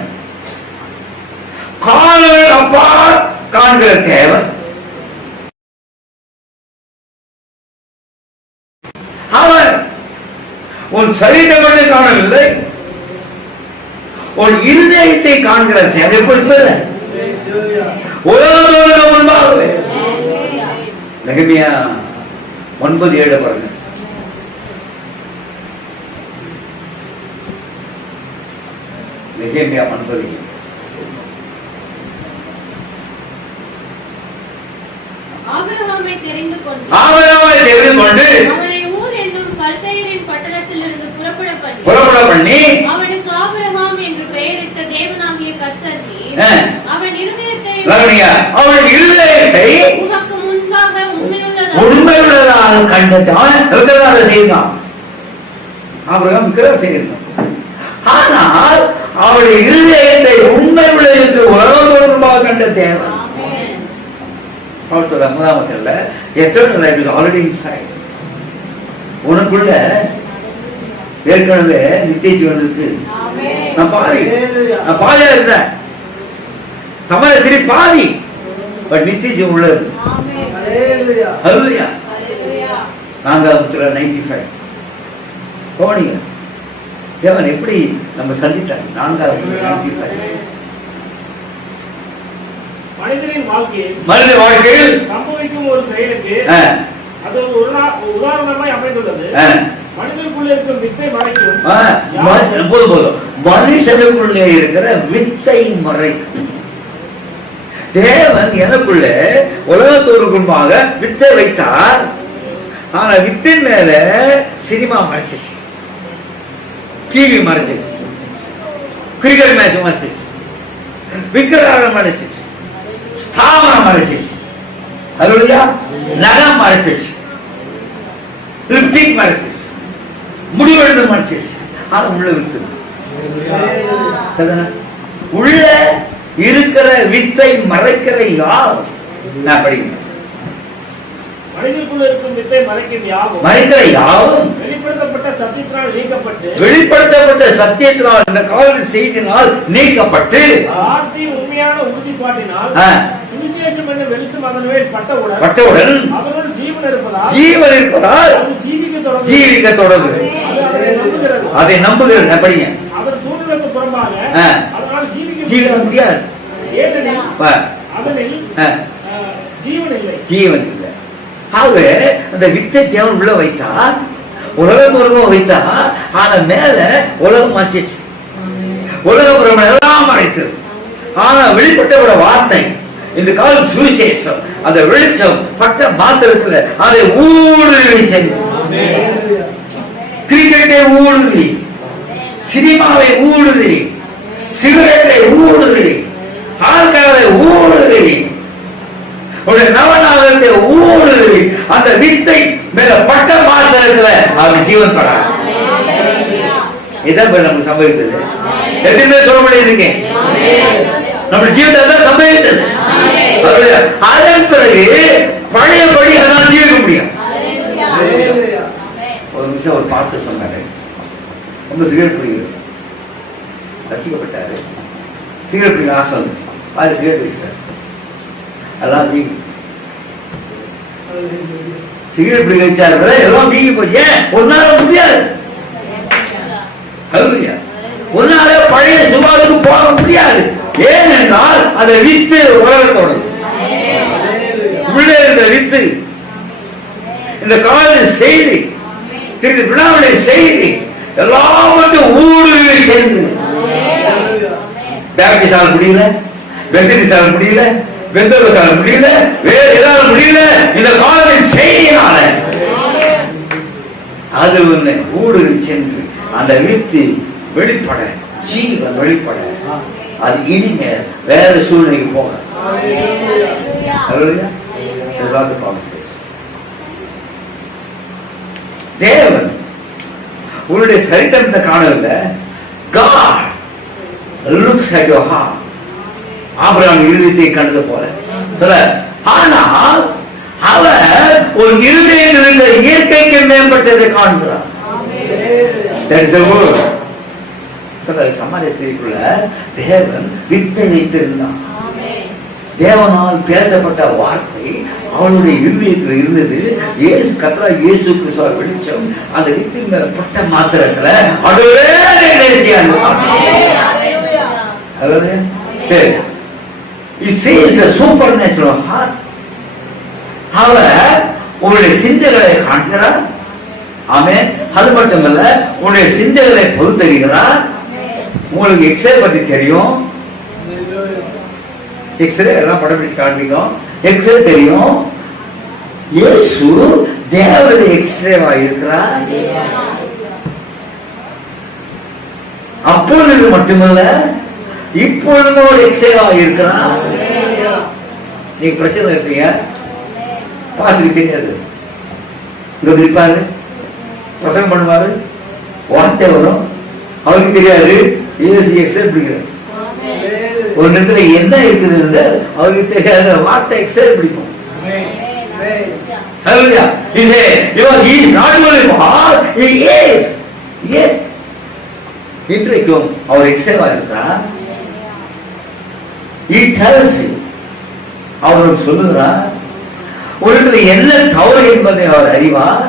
கால்கள் அப்பா காண்கிற தேவன். அவன் உன் சரீரத்தை காணவில்லை, உன் இருதயத்தை காண்கிற தேவைப்படுத்த உலகம் முன்பாகவே. நெகமியா 9:7 பாருங்க. நெகமியா 9. ஆபிரகாமை தெரிந்து கொண்டு அவனை ஊர் என்னும் கல்தேயரின் பட்டணத்திலிருந்து புறப்பட பண்ணி அவனுக்கு ஆபிரகாம் என்று பெயரிட்ட தேவனாகிய கர்த்தர் அவன் இருதயத்தை உமக்கு முன்பாக உண்மையுள்ளதாக கண்டதான் செய்தான். ஆபிரகாம் செய்தான். ஆனால் அவருடைய இருதயத்தை உண்மை உள்ள என்று உலகமாக கண்ட தேவன். உனக்குள்ள ஏற்கனவே நித்திய ஜீவன் இருக்கு. நான் பாதியா இருந்தேன், சமயத்திரி பாதி, பட் நித்திய ஜீவன் உள்ளது. நாங்க 95 போனீங்க. தேவன் எப்படி நம்ம சந்தித்தாங்க? 495 மனித வாழ்க்கையில் சம்பவிக்கும் ஒரு செயலுக்கு அது ஒரு உதாரணமாய் அமைந்துள்ளது. மனிதனுக்குள்ளே இருக்கும் வித்தை மறைக்கும். போதும். மனுஷனுக்குள்ளே இருக்கிற வித்தை மறைக்கும். தேவன் எனக்குள்ள உலகத்தோருக்கு முன்பாக வித்தை வைத்தார். ஆனா வித்தின் மேல சினிமா மறைச்சிச்சு, டிவி மறைச்சிச்சு, கிரிக்கெட் மேட்ச் மறைச்சிச்சு, விக்கிரகம் மறைச்சிச்சு, ஸ்தாபனம் மறைச்சிச்சு, அதுலயா நகம் மறைச்சிச்சு, லிப்டிக் மறைச்சிச்சு, முடிவெடுத்து மறைச்சிச்சு. ஆனா உள்ள வித்து உள்ள இருக்கிற வித்தை மறைக்கிற யார்? நான் படிக்கிறேன். மனிதனுக்குள்ள இருக்கும் வித்தை மறைக்கிற யாவும் வெளிப்படுத்தப்பட்ட சத்தியத்தினால் இந்த காவல் செய்தினால் நீக்கப்பட்டு உண்மையான உறுதிப்பாட்டினால் சுவிசேஷம் என்ற வெளிச்சம் அதன் மேல் பட்டவுடன் அவர்கள் ஜீவன் இருப்பதால் ஜீவிக்க தொடங்குது. அதை நம்புகிறது. படிங்க. அதன் சூழ்நிலைக்கு புறம்பாக அதனால் ஜீவிக்க முடியாது. ஜீவன் இல்லை. ஆகவே அந்த வித்தை தேவன் உள்ள வைத்தா, உலகம் வைத்தா, ஆனா மேல உலகம் மாற்றிச்சு, உலகம் எல்லாம் மறைத்தது. ஆனா வெளிப்பட்ட வார்த்தை இந்த காலம் சுவிசேஷம், அந்த வெளிச்சம் பட்ட மாத்திரத்துல அதை ஊடுருவி சென்று கிரிக்கெட்டை ஊடுருவி, சினிமாவை ஊடுருவி, சிகரெட்டை ஊடுருவி, ஆல்கஹாலை ஊடுருவி, நவநாகத்தை ஊடுருவி அந்த வித்தை மேல பட்ட மாத்திரத்துல அவர் ஜீவன் படாது. இதான் நமக்கு சம்பவித்தது. எதுவுமே சொல்ல முடியாது. நம்ம ஜீவத்தை சம்பவித்தது. அதன் பிறகு பழையபடி அதனால் ஜீவிக்க முடியும். ஒரு நிமிஷம் ஒரு பாஸ்டர் சொன்னாரு, ரொம்ப சிகரெட் பிடிக்கிறது, ரசிக்கப்பட்டாரு, சிகரெட் பிடிக்க ஆசை வந்து அது சிகரெட் பிடிச்சார். எல்லாம் நீங்க சிகரெட் பிடிக்க வச்சாரு, எல்லாம் நீங்கி போச்சு. ஒரு நாள் முடியாது, ஒரு நாள் பழைய சுபாவுக்கு போக முடியாது. ஏனென்றால் அதை வித்து உலகத்தோடு உள்ளே இருந்த வித்து இந்த காலையில் செய்தி திரு விழாவுடைய செய்தி எல்லாவற்றும் ஊடுருவி சேர்ந்து பேப்டிஸ்டால முடியல, பெந்தடிஸ்டால முடியல, பெந்தகோஸ்தால முடியல, வேற ஏதாவது முடியல. இந்த காலத்தின் செய்தியினால அது ஒண்ணு ஊடுருவி சென்று அந்த வித்து வெளிப்பட, ஜீவன் வெளிப்பட, அது இனிங்க வேற சூழ்நிலைக்கு போக. தேவன் உன்னுடைய சரித்திரத்தை காணவில்லை. God looks at your heart. Abraham இருதயத்தை கண்டது போல. ஆனால் அவர் ஒரு இருதயத்தில் இருந்த இயற்கைக்கு மேம்பட்டதை காண்கிறான். சமாளிக்குள்ள தேவன் வித்தை வைத்திருந்தான். தேவனால் பேசப்பட்ட வார்த்தை அவளுடைய இருதயத்தில் இருந்தது. இயேசு கர்த்தா இயேசு கிறிஸ்துவ வெளிச்சம் அந்த வித்தின் மேல பட்ட மாத்திரத்துல அதுவே சூப்பர் நேச்சுரல் ஹார்ட். அவர் உங்களுடைய சிந்தைகளை காண்கிறார். ஆமென். அது மட்டுமல்ல, உங்களுடைய சிந்தைகளை பகுத்தறிகிறார். உங்களுக்கு எக்ஸ்ரே பத்தி தெரியும். எக்ஸ்ரே எல்லாம் படம் பிடிச்சு காண்பிக்கும். எக்ஸ்ரே தெரியும். இயேசு தேவனுடைய எக்ஸ்ரேவா இருக்கிறார். அப்பொழுது மட்டுமல்ல, இப்பொழுது ஒரு எக்ஸ்ரேவா இருக்கிறார். நீங்க பிரச்சனை இருக்கீங்க, பாத்துக்கு தெரியாது. இங்க இருப்பாரு, பிரசங்கம் பண்ணுவாரு, வார்த்தை வரும், அவருக்கு தெரியாது. இயேசு எக்ஸ்ரே பிடிக்கிறார். ஒரு இடத்துல என்ன இருக்குது அவருக்கு தெரியாத வார்த்தை எக்ஸ்ரே பிடிக்கும். இன்றைக்கும் அவர் எக்ஸ்ரேவா இருக்கிறார். அவர் சொல்லுகிறார், ஒரு என்ன தவறு என்பதை அவர் அறிவார்.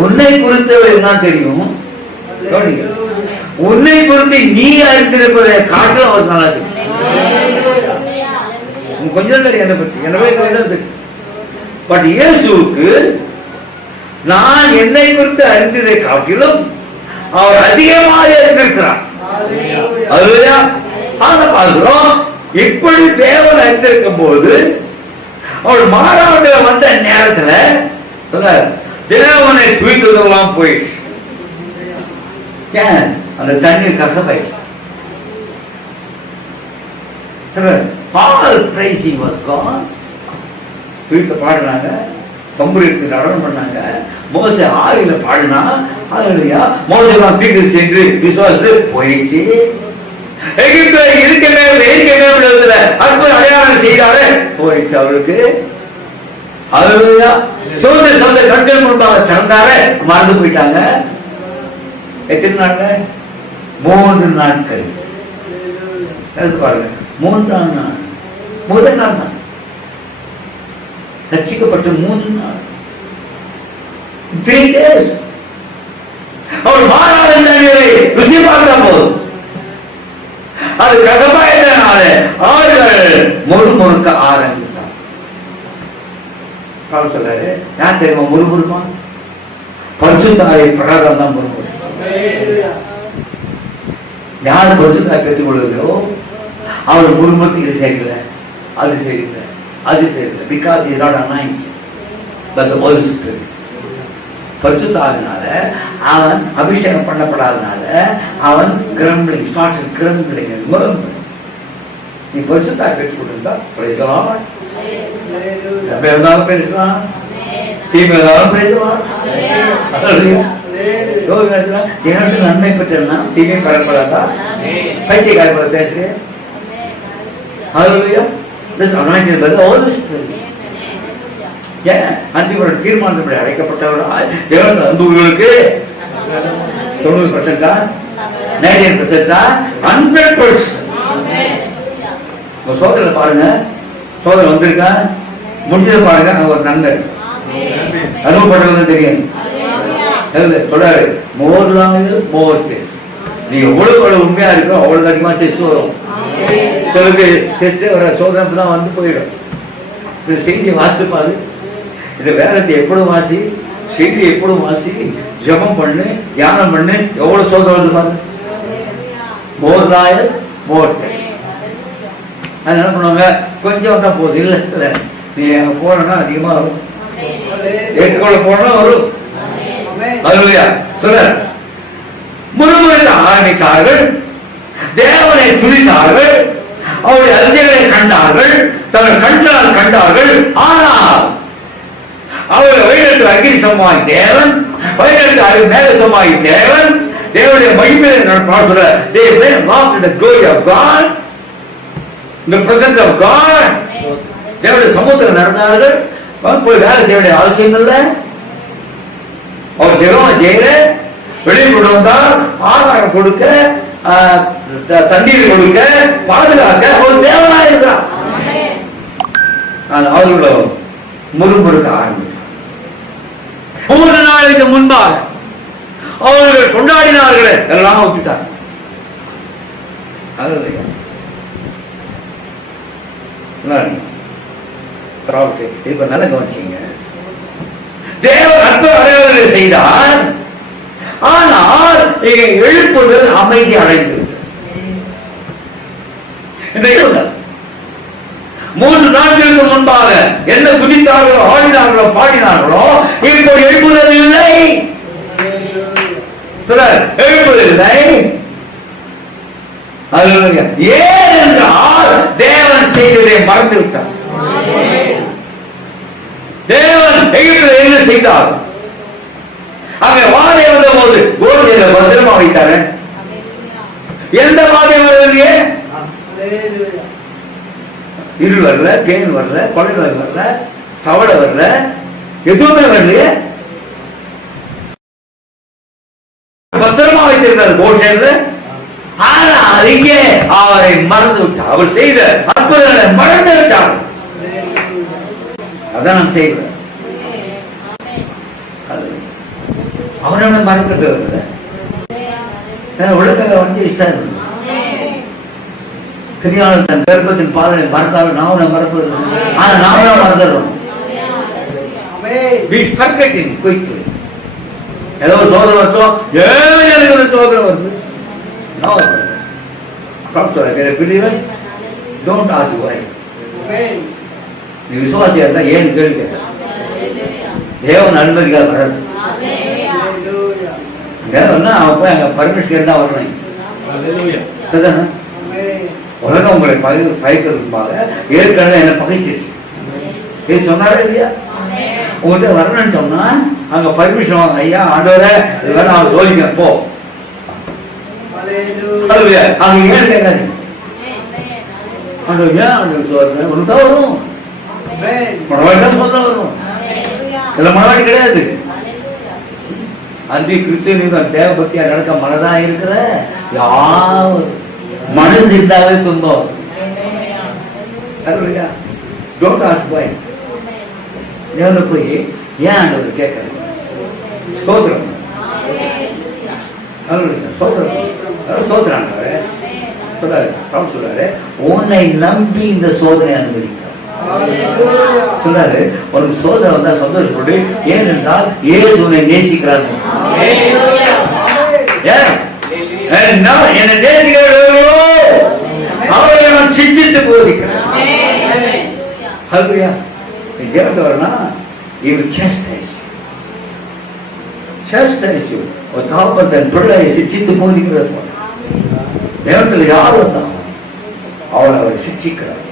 உன்னை குறித்தவர் என்ன தெரியும், உன்னை குறித்து நீ அறிந்திருப்பதை காட்டு அவர் நல்லா தெரியும். கொஞ்சம் தெரியும் என்னை பற்றி, எனவே பட் இயேசுவுக்கு நான் என்னை குறித்து அறிந்ததை காட்டிலும் அவர் அதிகமாக அறிந்திருக்கிறார். பார்க்கிறோம். இப்படி தேவன் அறிந்திருக்கும் போது அவள் மாறாண்டு வந்த நேரத்துல தேவனை தூய்த்ததெல்லாம் போயிட்டு அந்த தண்ணீர் கசப்பாயிடுச்சு. பாடினாங்க, கம்பு எடுத்து நடனம் பண்ணாங்க. மோசே ஆறில பாடினா மோசெல்லாம் தீர்த்து சென்று விசுவாசத்து போயிடுச்சு. எகிப்துல இருக்கவே அற்புத அடையாளம் செய்தாரு, போயிடுச்சு அவளுக்கு. சொந்த சொந்த கண்கள் முன்பாக திறந்தாரு, மறந்து போயிட்டாங்க. எத்தனை நாட்கள்? 3 நாட்கள். பாருங்க, 3ஆம் நாள், முதல் நாள் தான் ரட்சிக்கப்பட்ட 3 நாள், 3 days. அவள் மாறாத ருசி பார்த்தா போதும். அது கசப்பாயினால ஆறுகள் முறுமுறுக்க ஆரம்பித்தான். சொல்றாரு, யார் தெரியுமா முறுமுறுப்பான்? பரிசுத்தாயை பிரகாரம் தான் முறுமுறு. யார் பரிசுத்தாய் பெற்றுக் கொள்ளுதோ அவள் முறுமுறுத்து இது செய்யல, அது செய்யல, அது செய்யல. Because is not anointed by the Holy Spirit. பரிசுத்தாவினால அவன் அபிஷேகம் பண்ணப்படாதனால அவன் கிரம்பிளிங், ஸ்டார்டட் கிரம்பிளிங், முறுமுறு. நீ பரிசுத்தாய் பெற்றுக் கொண்டிருந்தா பேசலாம், பேசலாம், தீமையாலும் பேசலாம். நன்மை பெற்றா தீமை பெறப்படாதா? பைத்தியக்கார பேசுறேன். அன்புகளோட தீர்மானப்படி அழைக்கப்பட்டவர்களால் தேவன் அன்புகளுக்கு 90%, 90%, 100%. சோதனை பாருங்க, சோதனை வந்திருக்கா, முடிஞ்சது பாருங்க. ஒரு நன்மை அனுபவப்பட்டவங்க தெரியும். சொல்றாரு, மோர் லாங்குவேஜ் மோர் டெஸ்ட். நீ எவ்வளவு உண்மையா இருக்கோ அவ்வளவு அதிகமா டெஸ்ட் வரும். சிலருக்கு டெஸ்ட் வர சோதனை தான் வந்து போயிடும். இந்த செய்தியை வாசித்து பாரு, இந்த வேதத்தை எப்பொழுதும் வாசி, செய்தி எப்பொழுதும் வாசி, ஜபம் பண்ணு, தியானம் பண்ணு. எவ்வளவு சோதனை வந்து பாரு. மோர் லாயர் மோர் டெஸ்ட். அது என்ன பண்ணுவாங்க, கொஞ்சம் தான் போகுது. இல்ல இல்ல, நீ அங்க போனா அதிகமா வரும். ஏற்றுக்கொள்ள போனா வரும். முழுமுறை ஆரம்பித்தார்கள், தேவனை துதித்தார்கள், அவருடைய அதிசயங்களை கண்டார்கள், தங்கள் கண்டால் கண்டார்கள். ஆனால் அவருடைய வழிநடத்து அக்னி சமாய் தேவன், வழிநடத்து மேல சமாய் தேவன், தேவனுடைய மகிமையை சொல்ற they went walked in the glory of God, in the presence of God. தேவனுடைய சமூகத்தில் நடந்தார்கள். போய் வேலை செய்ய வேண்டிய அவசியம் இல்லை. அவர் ஜெகம் ஜெயில வெளியே கொண்டு வந்தால் ஆகாரம் கொடுக்க, தண்ணீர் கொடுக்க, பாதுகாக்க ஒரு தேவனா இருக்கிறார். அவர்களோட முறுமுறுக்க ஆரம்பித்தார். 3 நாளைக்கு முன்பாக அவர்கள் கொண்டாடினார்களே எல்லாம் விட்டுட்டாங்க. இப்ப நல்ல கவனிச்சீங்க. தேவன் அற்ப அடையாளங்களை செய்தார். ஆனால் எழுப்புதல் அமைதி அடைந்தது. 3 நாட்களுக்கு முன்பாக என்ன குதித்தார்களோ, ஆடினார்களோ, பாடினார்களோ, இப்போ எழுப்புதல் இல்லை. எழுப்புதல் இல்லை. ஏன் என்றால் தேவன் செய்ததை மறந்து விட்டார். தேவன் எகிப்தில் என்ன செய்தார்? அங்கே வாதை வந்த போது கோதையில பத்திரமா வைத்தாரு. எந்த வாதை வரலையே? இருள் வரல, தேன் வரல, கொலை வரல, தவளை வரல, எதுவுமே வரலையே. பத்திரமா வைத்திருந்தார் கோஷேல. ஆனால் இங்கே அவரை மறந்து விட்டார். அவர் செய்த அற்புதங்களை மறந்து விட்டார். அதான் நாம் செய்கிறோம். அவனோட மறக்கிறது உலக வந்து இஷ்டம். சரியான தன் கர்ப்பத்தின் பாதனை மறந்தாலும் நாம மறப்பது. ஆனா நாம மறந்துடுறோம். ஏதோ சோதனை வச்சோம், ஏழு சோதனை வருது. நீ விசுவாசியா இருந்தா ஏன் கேள்வி கேட்ட? தேவன் அனுமதிக்காக வர்றது. அவன் போய் அங்க பர்மிஷன் கேட்டா வரணும். உலகம் உங்களை பயக்கிறதுக்காக ஏற்கனவே என்ன பகைச்சிருச்சு சொன்னாரே இல்லையா? உங்கள்கிட்ட வரணும்னு சொன்னா அங்க பர்மிஷன் வாங்க. ஐயா ஆண்டவரே வேணா அவன் சோதிக்கிறேன் போ. அங்க ஏன் கேட்காது? ஆண்டவர் ஏன் ஆண்டவர் சோதனை ஒன்று தான் வரும். மனவாடி தான் வரும். சில மனவாடி கிடையாது. அன்பி கிறிஸ்துவ தேவ பக்தியா நடக்க மனதான் இருக்கிற யாவது மனசு இருந்தாவே துன்பம். டோன்ட் ஆஸ்க் வை. தேவனை போய் ஏன் ஆண்டவர் கேட்கறது? ஸ்தோத்திரம் சொல்றாரு, உன்னை நம்பி இந்த சோதனை அனுமதிக்கிறார் சொல்றாரு. உனக்கு சோதனை வந்தா சந்தோஷப்பட்டு, ஏனென்றால் ஏசு உன்னை நேசிக்கிறார். என்னை நேசிக்கிறோ அவரை நான் சிந்தித்து போதிக்கிறேன். தேவன் வரனா இவர் ஒரு தாப்பன் தன் பிள்ளையை சிச்சித்து போதிக்கிறது. தேவத்தில் யார் வந்தான் அவளை அவர் சிக்ஷிக்கிறார்.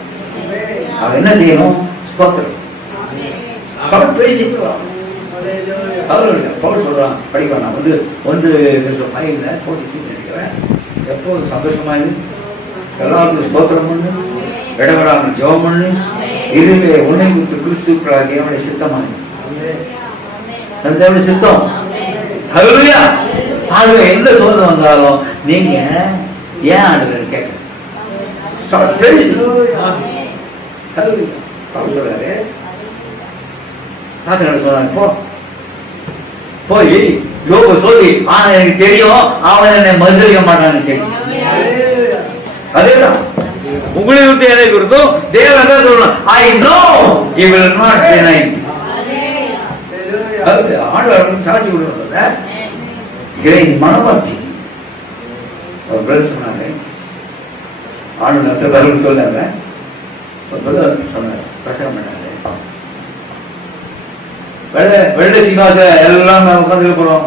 அவர் என்ன செய்யணும்? ஸ்தோத்திரம் பேசிக்கிறான். சொல்றான் படிக்கலாம். நான் வந்து 1:5 நினைக்கிறேன். எப்போது சந்தோஷமா எல்லாத்துக்கும் ஸ்தோத்திரம் பண்ணு, இடவிடாமல் ஜெபம் பண்ணு, இதுவே உன்னை குறித்து கிறிஸ்துக்களாக தேவனுடைய சித்தமாக தேவனுடைய சித்தம். ஆகவே எந்த சோதனை வந்தாலும் நீங்க ஏன் ஆண்டவர் கேட்க சொல்றாரு. சொன்னாரு போய் யோக சோதி. ஆனா எனக்கு தெரியும் அவன் என்னை மறுதளிக்க மாட்டான்னு தெரியும். அதேதான் உங்களை விட்டு எனக்கு கொடுத்தும் தேவன் தான் சொல்லணும். I know he will not deny me. ஆண்டவர் சாட்சி கொடுக்கறத மனமாற்றி ஒரு பிரதர் சொன்னாங்க. ஆண்டவர் பதில் சொன்னாங்க. சொன்னாங்க பிரசங்கம் பண்ணாங்க. வெள்ளை சிங்காச எல்லாம் உட்காந்து போறோம்.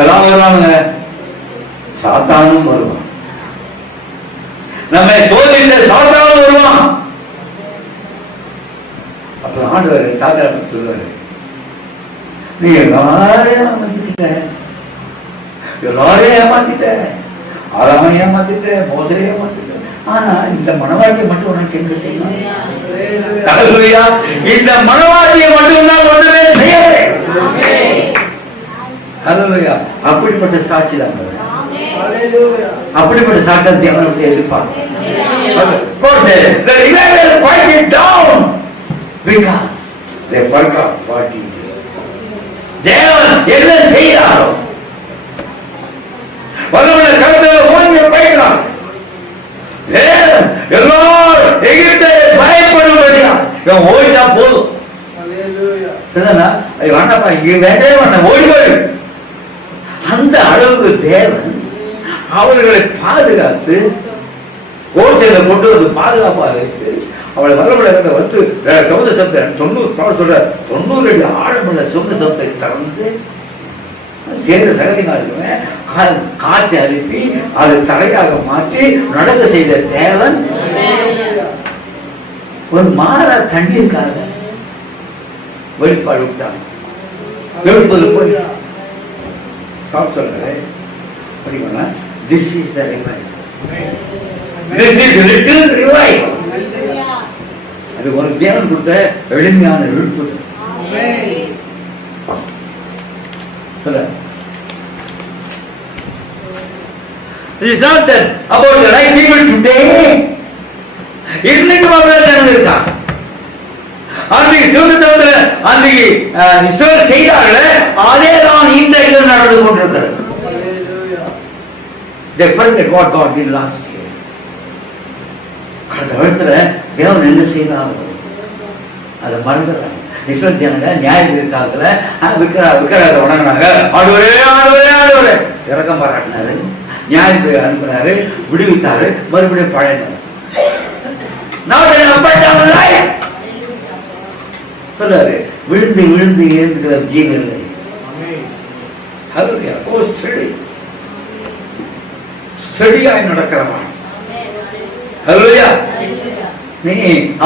எல்லாம் வருவாங்க. சாத்தானும் வருவான். நம்ம சோதனை சாத்தானும் வருவான். அப்புறம் ஆண்டவர் சாத்தான சொல்லுவாரு, நீ எல்லாரையும் ஏமாத்திட்ட, எல்லாரையும் ஏமாத்திட்ட, ஆறாம ஏமாத்திட்ட, மோசையை ஏமாத்திட்ட. ஆனா இந்த மனவாழ்க்கை மட்டும் ஒன்று சேர்ந்துட்டீங்க. அல்லேலூயா. இந்த மனவாதியை மட்டும்தான் ஒன்றுமே செய்யவே. அல்லேலூயா. அப்படிப்பட்ட சாட்சி தான், அப்படிப்பட்ட சாட்சி தேவனுடைய எதிர்பார்ப்பு. தேவன் என்ன செய்யறாரோ வல்லவனை கருத்தில் ஓய்வு பயிரான். எல்லாரும் எகிப்தை பயப்படும்படியா இவன் ஓய்தா போதும். வேண்டாப்பா இங்க வேண்டே வேண்டாம், ஓய்வு. அந்த அளவுக்கு தேவன் அவர்களை பாதுகாத்து கோட்டையில கொண்டு வந்து பாதுகாப்பா வைத்து அவளை வல்லவடத்தை வந்து சமுத சப்தை 90 சொல்ற 90 அடி ஆழமுள்ள சமுத சப்தை திறந்து சேர்ந்த சகதிகளுமே காற்றை அழுத்தி அதை தலையாக மாற்றி நடக்க செய்த தேவன் ஒரு மாறா தண்ணீருக்காக வெளிப்பாடு விட்டான். எழுப்பது போய் சொல்றேன். This is the revival. This is little revival. அது ஒரு தேவன் கொடுத்த எளிமையான விழுப்பு. It is not that about the right people today. இன்னைக்கு மக்கள் இருக்காங்க. அன்றைக்கு சிவத்தவங்க அன்றைக்கு இஸ்ரவேல் செய்தார்களே அதே தான் இன்றைக்கு நடந்து கொண்டிருக்கிறது. They forget what God did last year. கடந்த வருஷத்துல தேவன் என்ன செய்தாரோ அதை மறந்துடுறாங்க. இஸ்ரவேல் ஜனங்க நியாயத்திற்காகல விக்கிரகத்தை வணங்கினாங்க. ஆண்டவரே இறக்கம் பாராட்டினாரு, நியாயத்தை அனுப்பினாரு, விடுவித்தாரு, மறுபடியும் பழையனாரு. சொல்றாரு விழுந்து விழுந்து எழுந்துகிற ஜீவன் இல்லை. செடியாய் நடக்கிறவன். நீ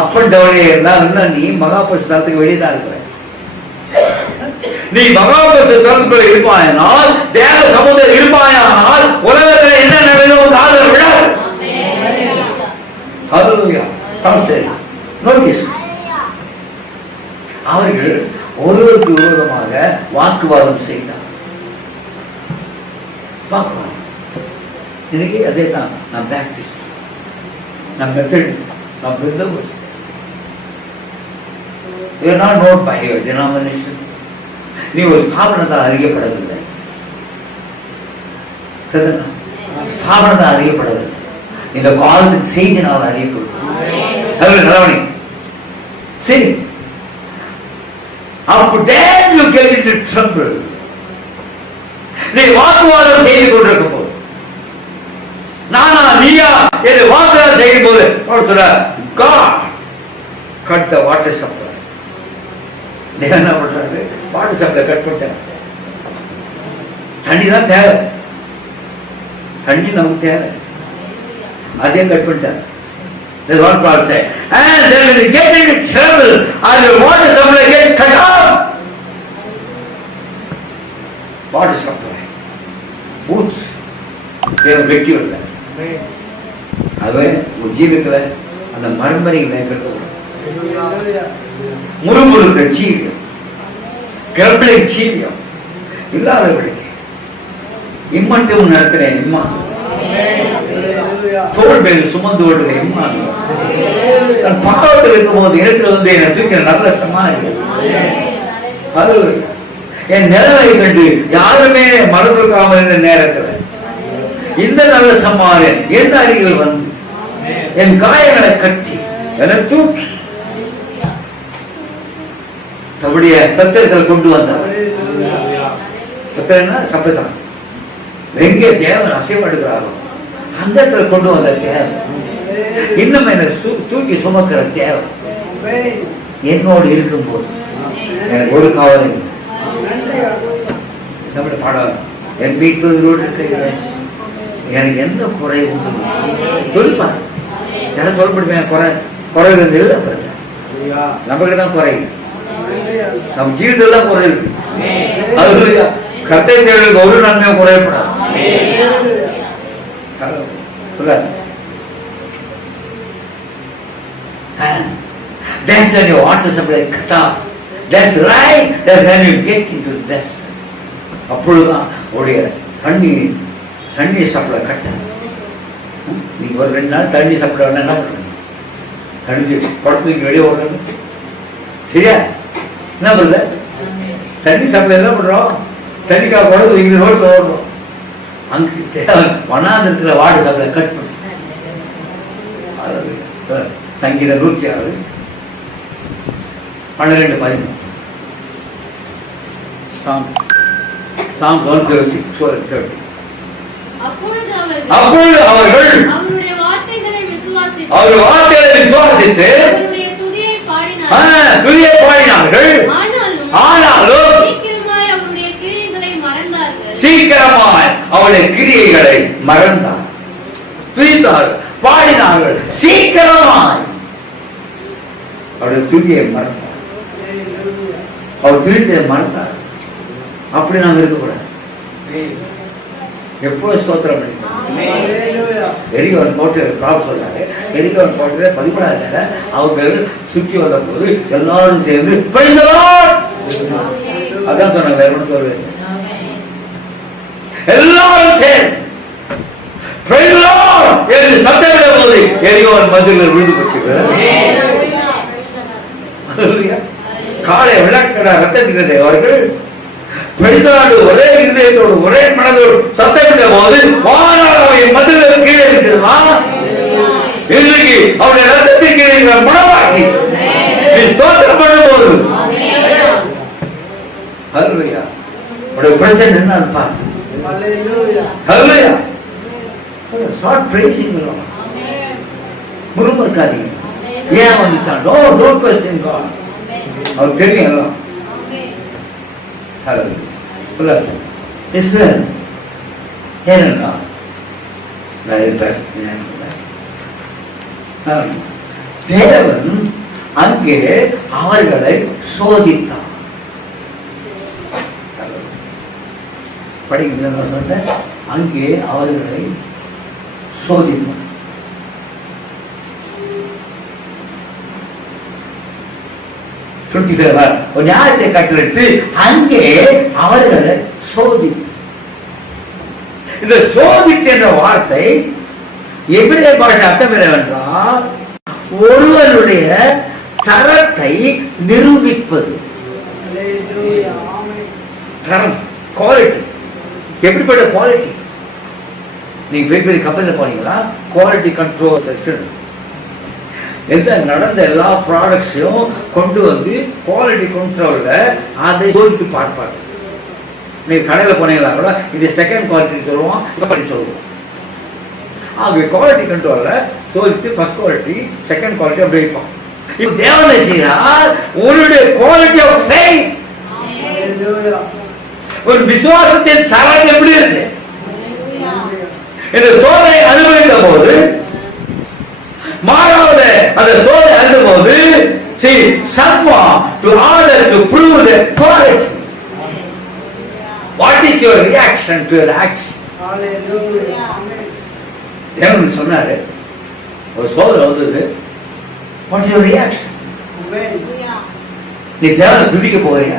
அப்பன் டவுனே இருந்தா நீ மகாபரிசுத்தத்துக்கு வெளியதான் இருக்கிற. நீ மகாபரிசுத்தத்துக்குள்ள இருப்பாயானால், தேவ சமுதாயம் இருப்பாயானால் உலகத்தில் என்ன நடக்கும் காதல் விழாது. அவர்கள் ஒருவருக்கு விரோதமாக வாக்குவாதம் செய்தார். வாக்குவாதம் இன்னைக்கு அதே தான். நான் பேப்டிஸ்ட், நான் மெத்தடிஸ்ட், நான் பெந்தகோஸ்ட். You are not known by your denomination. நீ ஒரு ஸ்தாபனத்தால் அறியப்படவில்லை. ஸ்தாபனத்தால் அறியப்படவில்லை. இந்த காலத்தின் செய்தினால் அறியப்படும். சரி, அப்போ then you get into trouble. நீ வாக்குவாதம் செய்து கொண்டிருக்கும் போது, நானா நீயா என்று வாக்குவாதம் செய்யும் போது சொல்ற God cut the water supply. தேவன் என்ன பண்றாரு? வாட்டர் சப்ளை கட் பண்ணிட்டார். தண்ணி தான் தேவை, தண்ணி நமக்கு தேவை, அதையும் கட் பண்ணிட்டார். That's what Paul said. And then when you get into trouble and the water supply gets cut off, water supply, boots, தேவன் வெட்டி விடல. அதுவே ஒரு ஜீவித்துல அந்த மர்மரை மேற்கொள்ள முறுமுறுக்க ஜீவியம், கர்ப்பை ஜீவியம் இல்லாதவர்களுக்கு இம்மட்டும் நடத்துறேன். இம்மா தோல் மேல் சுமந்து ஓடுற இம்மா தன் பாவத்தில் இருக்கும் போது இடத்துல வந்து என்னை தூக்கிற நல்ல சமாளிகள். அது என் நிலைமை கண்டு யாருமே மறந்துருக்காமல் இருந்த நேரத்தில் இந்த நல்ல சமாளன் என் அருகில் வந்து என் காயங்களை கட்டி என்னை தூக்கி தன்னுடைய சத்திரத்தில் கொண்டு வந்தார். சத்திரம்னா சபைதான். எங்கே தேவன் அசைப்படுகிறாரோ அந்த இடத்துல கொண்டு வந்த தேவன் இன்னும் என்ன தூக்கி சுமக்கிற தேவன் என்னோடு இருக்கும் போது எனக்கு ஒரு கவலை பாடம். என் வீட்டு எனக்கு எந்த குறை உண்டு சொல்லுப்பாரு. எனக்கு சொல்லப்படுவேன் குறை குறை இருந்து இல்லை, நமக்கு தான் குறை, நம்ம ஜீவிதத்தில் தான் குறை இருக்கு. அது கட்டை தேவைக்கு ஒரு நன்மையும் குறையப்படாது. That's when your water supply cut off. That's right. That's when you get into this. அப்பொழுதுதான் உடைய தண்ணி சப்ளை கட்ட. நீங்க ஒரு 2 நாள் தண்ணி சப்ளை வேணா என்ன பண்ணுங்க? தண்ணி படத்துக்கு வெளியே ஓடுறது சரியா? என்ன பண்ணல? தண்ணி சப்ளை என்ன பண்றோம்? தண்ணிக்காக குழந்தை இங்க ரோட்ல ஓடுறோம். அங்க வனாந்திரத்துல வாட்டர் சப்ளை கட் பண்ணு. சங்கீதம் 106 12:13. Psalm 106:30. அப்பொழுது அவர்கள் அவருடைய வார்த்தைகளை விசுவாசித்து அவருடைய துதியை பாடினார்கள். ஆனாலும் சீக்கிரமாய் அவருடைய கிரியைகளை மறந்தார்கள். துதித்தார்கள், பாடினார்கள், சீக்கிரமாய் அவருடைய துதியை மறந்தார். அவர் துதித்தை மறந்தார். அப்படி நாம் இருக்கக்கூடாது. எப்போது ஸ்தோத்திரம் எரிகவன் போட்டு சொல்றாரு. எரிகவன் போட்டு 13 அவங்க சுற்றி வந்த போது எல்லாரும் சேர்ந்து அதான் சொன்ன வேற ஒன்று சொல்வேன். எல்லாரும் சேர்ந்து சத்தமிட போது எரிகவன் மதில் விழுந்து போச்சு. காலை விளக்கடா ரத்தத்தினதை அவர்கள் வெளிநாடு ஒரே இருதயத்தோடு ஒரே மனதோடு சத்தமிட்ட போது வானாளவை மதில் கீழே இருக்கிறதா? இன்றைக்கு அவருடைய ரத்தத்திற்கு குணமாக்கி ஸ்தோத்திரம் பண்ணும்போது ஹல்லேலூயா. உடைய பிரச்சனை என்ன பாருங்க. ஹல்லேலூயா. Start praising. முறுமுறுக்காதீங்க. ஏன் வந்துச்சான்? No don't question God. அவர் தெரியும் எல்லாம். இஸ்ரேல் ஏன்னா தேவன் அங்கே அவர்களை சோதித்தார். படிக்க சொன்ன அங்கே அவர்களை சோதித்தார். நியாயத்தை கட்டளிட்டு அங்கே அவர்களை சோதி. இந்த சோதித்து என்ற வார்த்தை எபிரேய பாஷை அர்த்தம் என்னவென்றால் ஒருவருடைய தரத்தை நிரூபிப்பது. தரம், குவாலிட்டி. எப்படிப்பட்ட குவாலிட்டி? நீங்க பெரிய பெரிய கம்பெனியில் போனீங்களா? குவாலிட்டி கண்ட்ரோல் நடந்த எல்லா ப்ராடக்ட்ஸையும் கொண்டு வந்து குவாலிட்டி கண்ட்ரோல்ல அதை சோதித்து பார்ப்பாங்க. நீங்க கடையில போனீங்களா கூட இது செகண்ட் குவாலிட்டி சொல்லுவோம், சொல்லுவோம். ஆகவே குவாலிட்டி கண்ட்ரோல்ல சோதித்து ஃபர்ஸ்ட் குவாலிட்டி செகண்ட் குவாலிட்டி அப்படி வைப்போம். இப்போ தேவனை செய்தால் உன்னுடைய குவாலிட்டி ஆஃப் ஃபெய்த், ஒரு விசுவாசத்தின் தரம் எப்படி இருக்கு? இந்த சோதனை அனுபவித்த போது மாறாத அந்த சோதனை அனுபவித்த போது someone to order to prove the quality. What is your reaction to your action? Hallelujah. தேவன் சொன்னாரு ஒரு சோதனை வந்தது. What is your reaction? நீ தேவனை துதிக்க போறீங்க.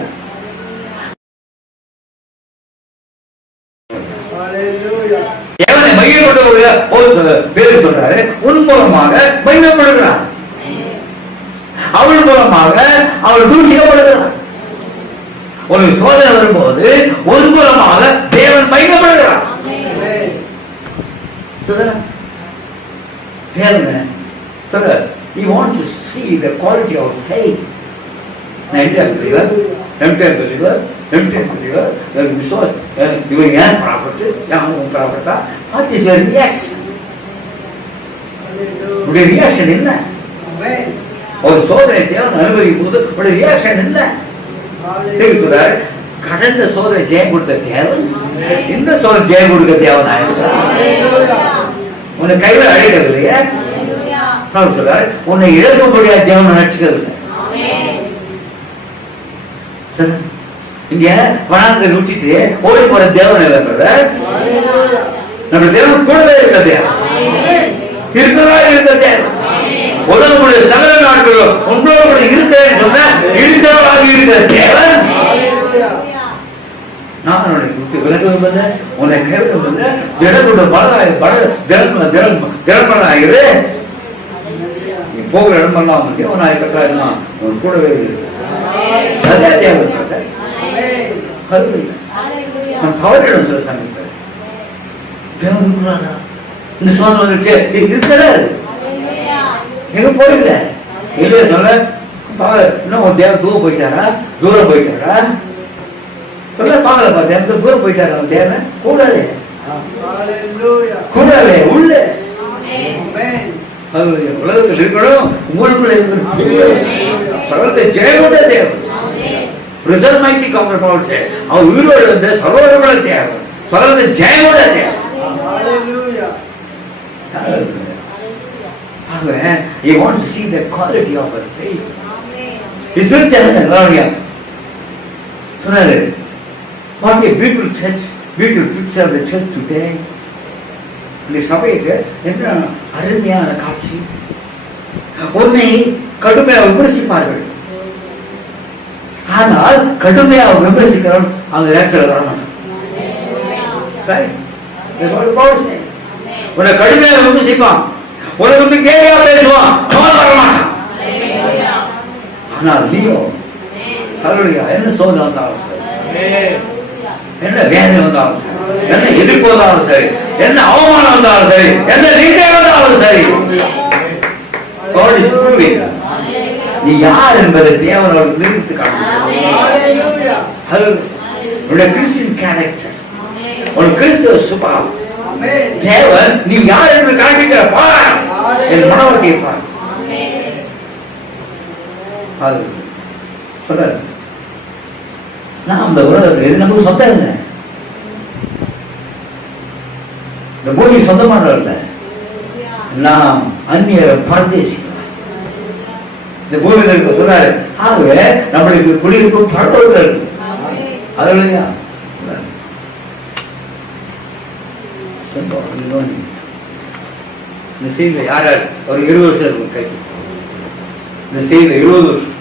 தேவனை மையப்பட்ட பேரு சொல்றாரு. உன் மூலமாக மையப்படுகிறான், அவள் மூலமாக அவள் தூஷிக்கப்படுகிறான். ஒரு சோதனை வரும்போது ஒரு மூலமாக தேவன் மையப்படுகிறான். தேவன் சொல்ற he wants to see the quality of faith. விசுவாசம் இவன் ஏன் ப்ராஃபிட், யாரும் ப்ராஃபிட்டா? What is your reaction? உடைய ரியாக்ஷன் என்ன? ஒரு சோதனை தேவன் அனுபவிக்கும் போது உடைய ரியாக்ஷன் என்ன? சொல்றாரு கடந்த சோதனை ஜெயம் கொடுத்த தேவன் இந்த சோதனை ஜெயம் கொடுக்க தேவன் ஆயிருக்கிறார். உன்னை கைவிட அழைக்கிறது இல்லையா? சொல்றாரு உன்னை இழக்க முடியாத தேவன் நினைச்சுக்கிறது இல்லை. இங்க வனாந்தரை விட்டுட்டு ஓடி போற தேவன் இல்லை. நம்ம தேவன் கூடவே இருக்க தேவன், இருக்கிறதா இருக்க தேவன். உலகமுடைய சகல நாட்களும் உங்களோடு விட்டு விலகுவதில்லை, உன்னை கைவிடுவதில்லை. திடமுள்ள திடமனாகிரு. நீ போகிற இடமெல்லாம் தேவனாய கட்டாயம் உன் கூடவே அதே தேவை. நான் தவறிடம் சொல்ல சமைக்கிறேன். தேவன் இந்த சோதனை வந்துச்சு இருக்கிற எங்க போயிடல இல்லையா சொல்ல. இன்னும் ஒரு தேவன் தூரம் போயிட்டாரா சொல்ல பாக்கல பார்த்தேன். தூரம் போயிட்டாரு அவன் தேவன் கூடாது உள்ள உலகத்தில் இருக்கணும். உங்களுக்குள்ள சகலத்தை ஜெயமுட தேவன் ரிசல்ட் கம்ஃபர்ட் அவன் உயிரோடு வந்து சர்வதோட தேவன் சகலத்தை ஜெயமுட தேவன். He wants to see the quality of her faith. His church சொன்னாரு, what a beautiful church, beautiful picture of the church today. இந்த சபைக்கு என்ன அருமையான காட்சி. உன்னை கடுமையாக விமர்சிப்பார்கள், ஆனால் கடுமையாக விமர்சிக்கிறோம் அவங்க நேரத்தில் வரணும். உன்னை கடுமையாக விமர்சிப்பான், உனக்கு வந்து கேள்வியா பேசுவான், அவன் வரமாட்டான். ஆனால் நீயோ என்ன சோதனை வந்தாலும் சரி, என்ன வேதனை வந்தாலும் சரி, என்ன எதிர்ப்பு வந்தாலும் சரி, என்ன அவமானம் வந்தாலும் சரி, என்ன நிந்தை வந்தாலும் சரி, நீ யார் என்பதை தேவனோட நிரூபித்து காட்டுடைய கிறிஸ்டியன் கேரக்டர், ஒரு கிறிஸ்துவ சுபாவம். தேவன் நீ யார் என்று காண்பிக்கிற பார் என் மனவத்தை பார். சொல்ற நான் அந்த உலகத்தில் நமக்கு சொந்தம் இல்லை, இந்த பூமி சொந்தமானவர்கள, நாம் அந்நிய பரதேசி. இந்த பூமியில் இருக்க சொல்றாரு, ஆகவே நம்மளுக்கு குடியிருக்கும் பழக்கங்கள் இருக்கு. அதுலையா இந்த செய்தியில யார் யார் ஒரு 20 வருஷம் இருக்கும் கை, இந்த செய்தியில 20 வருஷம்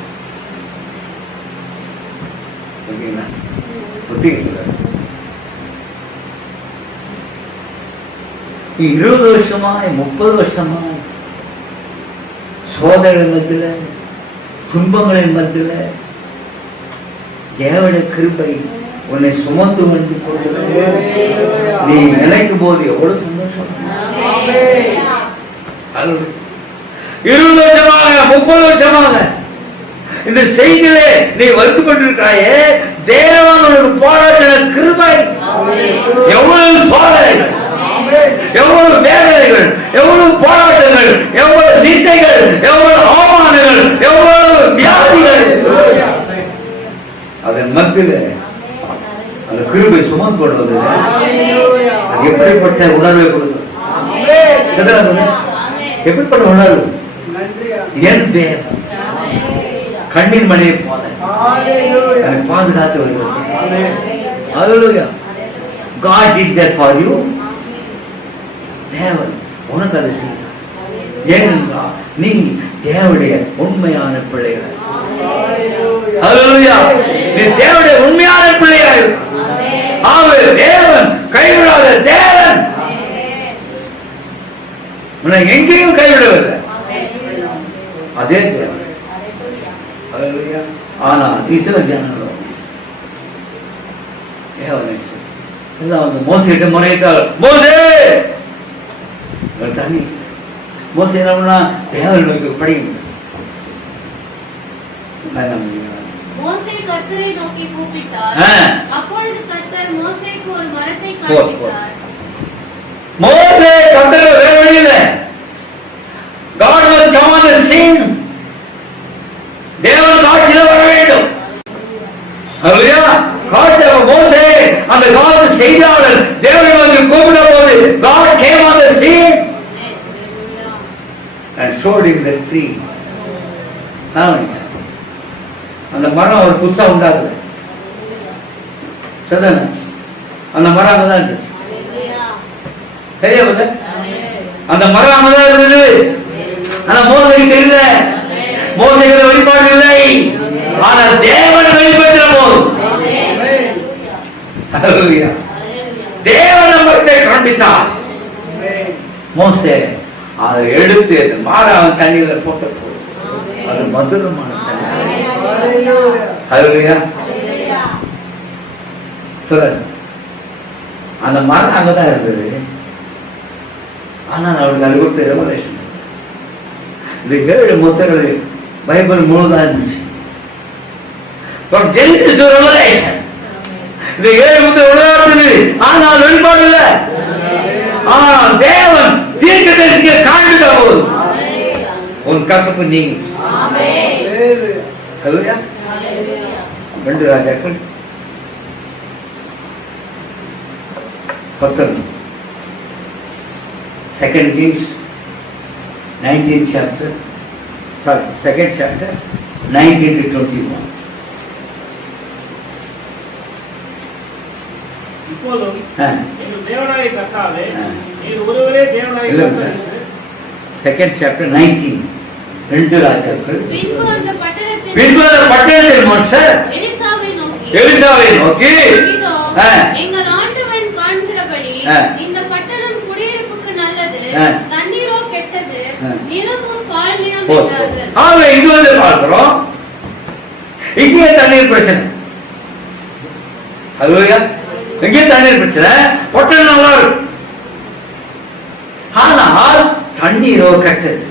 சொல்றாரு. 20 வருஷமாய் 30 வருஷமாய் சோதனைகளின் மத்தியில துன்பங்களின் மத்தியில தேவனுடைய கிருபை உன்னை சுமந்து வந்து கொள்கிறது. நீ நினைக்கும் போது எவ்வளவு சந்தோஷம். 20 வருஷமாக 30 வருஷமாக இந்த செய்தியிலே நீ வருத்தப்பட்டிருக்காயே, தேவனுடைய போராட்ட கிருபை எவ்வளவு சோதனைகள், எவ்வளவு வேதனைகள், எவ்வளவு போராட்டங்கள், எவ்வளவு நிந்தைகள், எவ்வளவு அவமானங்கள், எவ்வளவு வியாதிகள், அதன் மத்தியில் அந்த கிருபை சுமந்து கொண்டு வந்தது. அது எப்படிப்பட்ட உணர்வை கொடுக்கும், எப்படிப்பட்ட உணர்வு. என் தேவன் கண்ணின் மணியை போல பாதுகாத்து வருகிறது. God did that for you. தேவன் உனக்கு அதை செய்தார். ஏனென்றால் நீ தேவனுடைய உண்மையான பிள்ளைகள். நீ தேவனுடைய உண்மையான பிள்ளைகள். அவர் தேவன் கைவிடாத தேவன், உன்னை எங்கேயும் கைவிடவில்லை. அதே தேவன். ஆனால் இஸ்ரவேல் ஜனங்களோ தேவனை மோசையிட்ட முறையிட்டார். மோசே தண்ணி மோசே என்ன தேவன் படிக்க மோசே கர்த்தரை நோக்கி கூப்பிட்டார். அப்பொழுது கர்த்தர் மோசேக்கு ஒரு மரத்தை காண்பித்தார். மோசே கர்த்தரை வேற வழியில God was come on the scene. தேவன் காட்சியில் வர வேண்டும். அல்லேலூயா. காட்சிய மோசே அந்த காலத்து செய்தியாளர் தேவனை வந்து கூப்பிட்ட போது God came on the scene and showed him the tree. அந்த மரம் ஒரு புதுசா உண்டாகுது. சரிதானே? அந்த மரம் அங்கதான் இருக்கு. சரியா போல அந்த மரம் அங்கதான் இருந்தது. ஆனா மோசைக்கு தெரியல, மோசைக்கு வெளிப்பாடு இல்லை. ஆனால் தேவன் வெளிப்படுத்த போதும். ஹல்லேலூயா. தேவ நம்பத்தை காண்பித்தார் மோசே. அதை எடுத்து மாறாவன் தண்ணியில போட்ட அது மதுரமான தண்ணி. ஹல்லேலூயா. சொல்லுங்க. அந்த மரம் அங்கதான் இருந்தது. ஆனால் அவருக்கு அது கொடுத்த ரெவலேஷன் இது 7 முத்திரைகள் பைபிள் முழுதா இருந்துச்சு. இந்த 7 முத்திரை ஆனால் வெளிப்பாடு இல்ல. ஆனால் தேவன் தீர்க்கதரிசியை காண்பித்த போது உன் கசப்பு நீங்க. ஹல்லேலூயா. 2 ராஜாக்கள் 10 2 Kings 19th chapter, sorry, 2nd chapter 19 to 21. இப்போதும் எங்கள் தேவனாகிய கர்த்தாவே, நீர் ஒருவரே தேவனாகிய கர்த்தர். 2nd chapter 19 2 ராஜாக்கள். பின்பு அந்த பட்டணத்தில் மனுஷர் எலிசாவை நோக்கி இதோ, எங்கள் ஆண்டவன் காண்கிறபடி இந்த பட்டணம் குடியிருப்புக்கு நல்லது, தண்ணீரோ கெட்டது, நிலமும் பாழ்நிலம் என்றார்கள். இது வந்து பார்க்கிறோம், இங்கே தண்ணீர் பிரச்சனை. ஹல்லேலூயா. இங்கே தண்ணீர் பிரச்சனை, பட்டணம் நல்லா இருக்கு. ஆனால் தண்ணீரோ கெட்டது.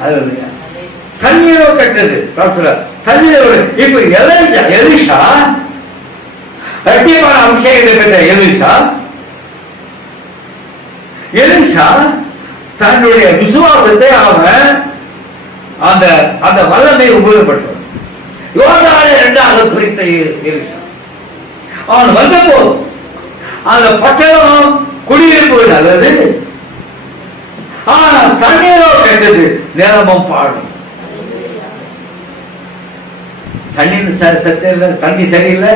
ஹல்லேலூயா. தண்ணீரோ கெட்டது. தண்ணீர் இப்ப எலிஷா ரட்டியமான அபிஷேகத்தை பெற்ற எலிஷா தன்னுடைய விசுவாசத்தை அவன் அந்த அந்த வல்லமை உபயோகப்படுத்துவான். யோர்தானை 2ஆக குறித்த எலிஷா அவன் வந்த போது அந்த பட்டணம் குடியிருப்பு நல்லது, ஆனால் தண்ணீரோ கெட்டது, நிலமும் பாடும். தண்ணீர் சத்தியம் இல்லை, தண்ணி சரியில்லை,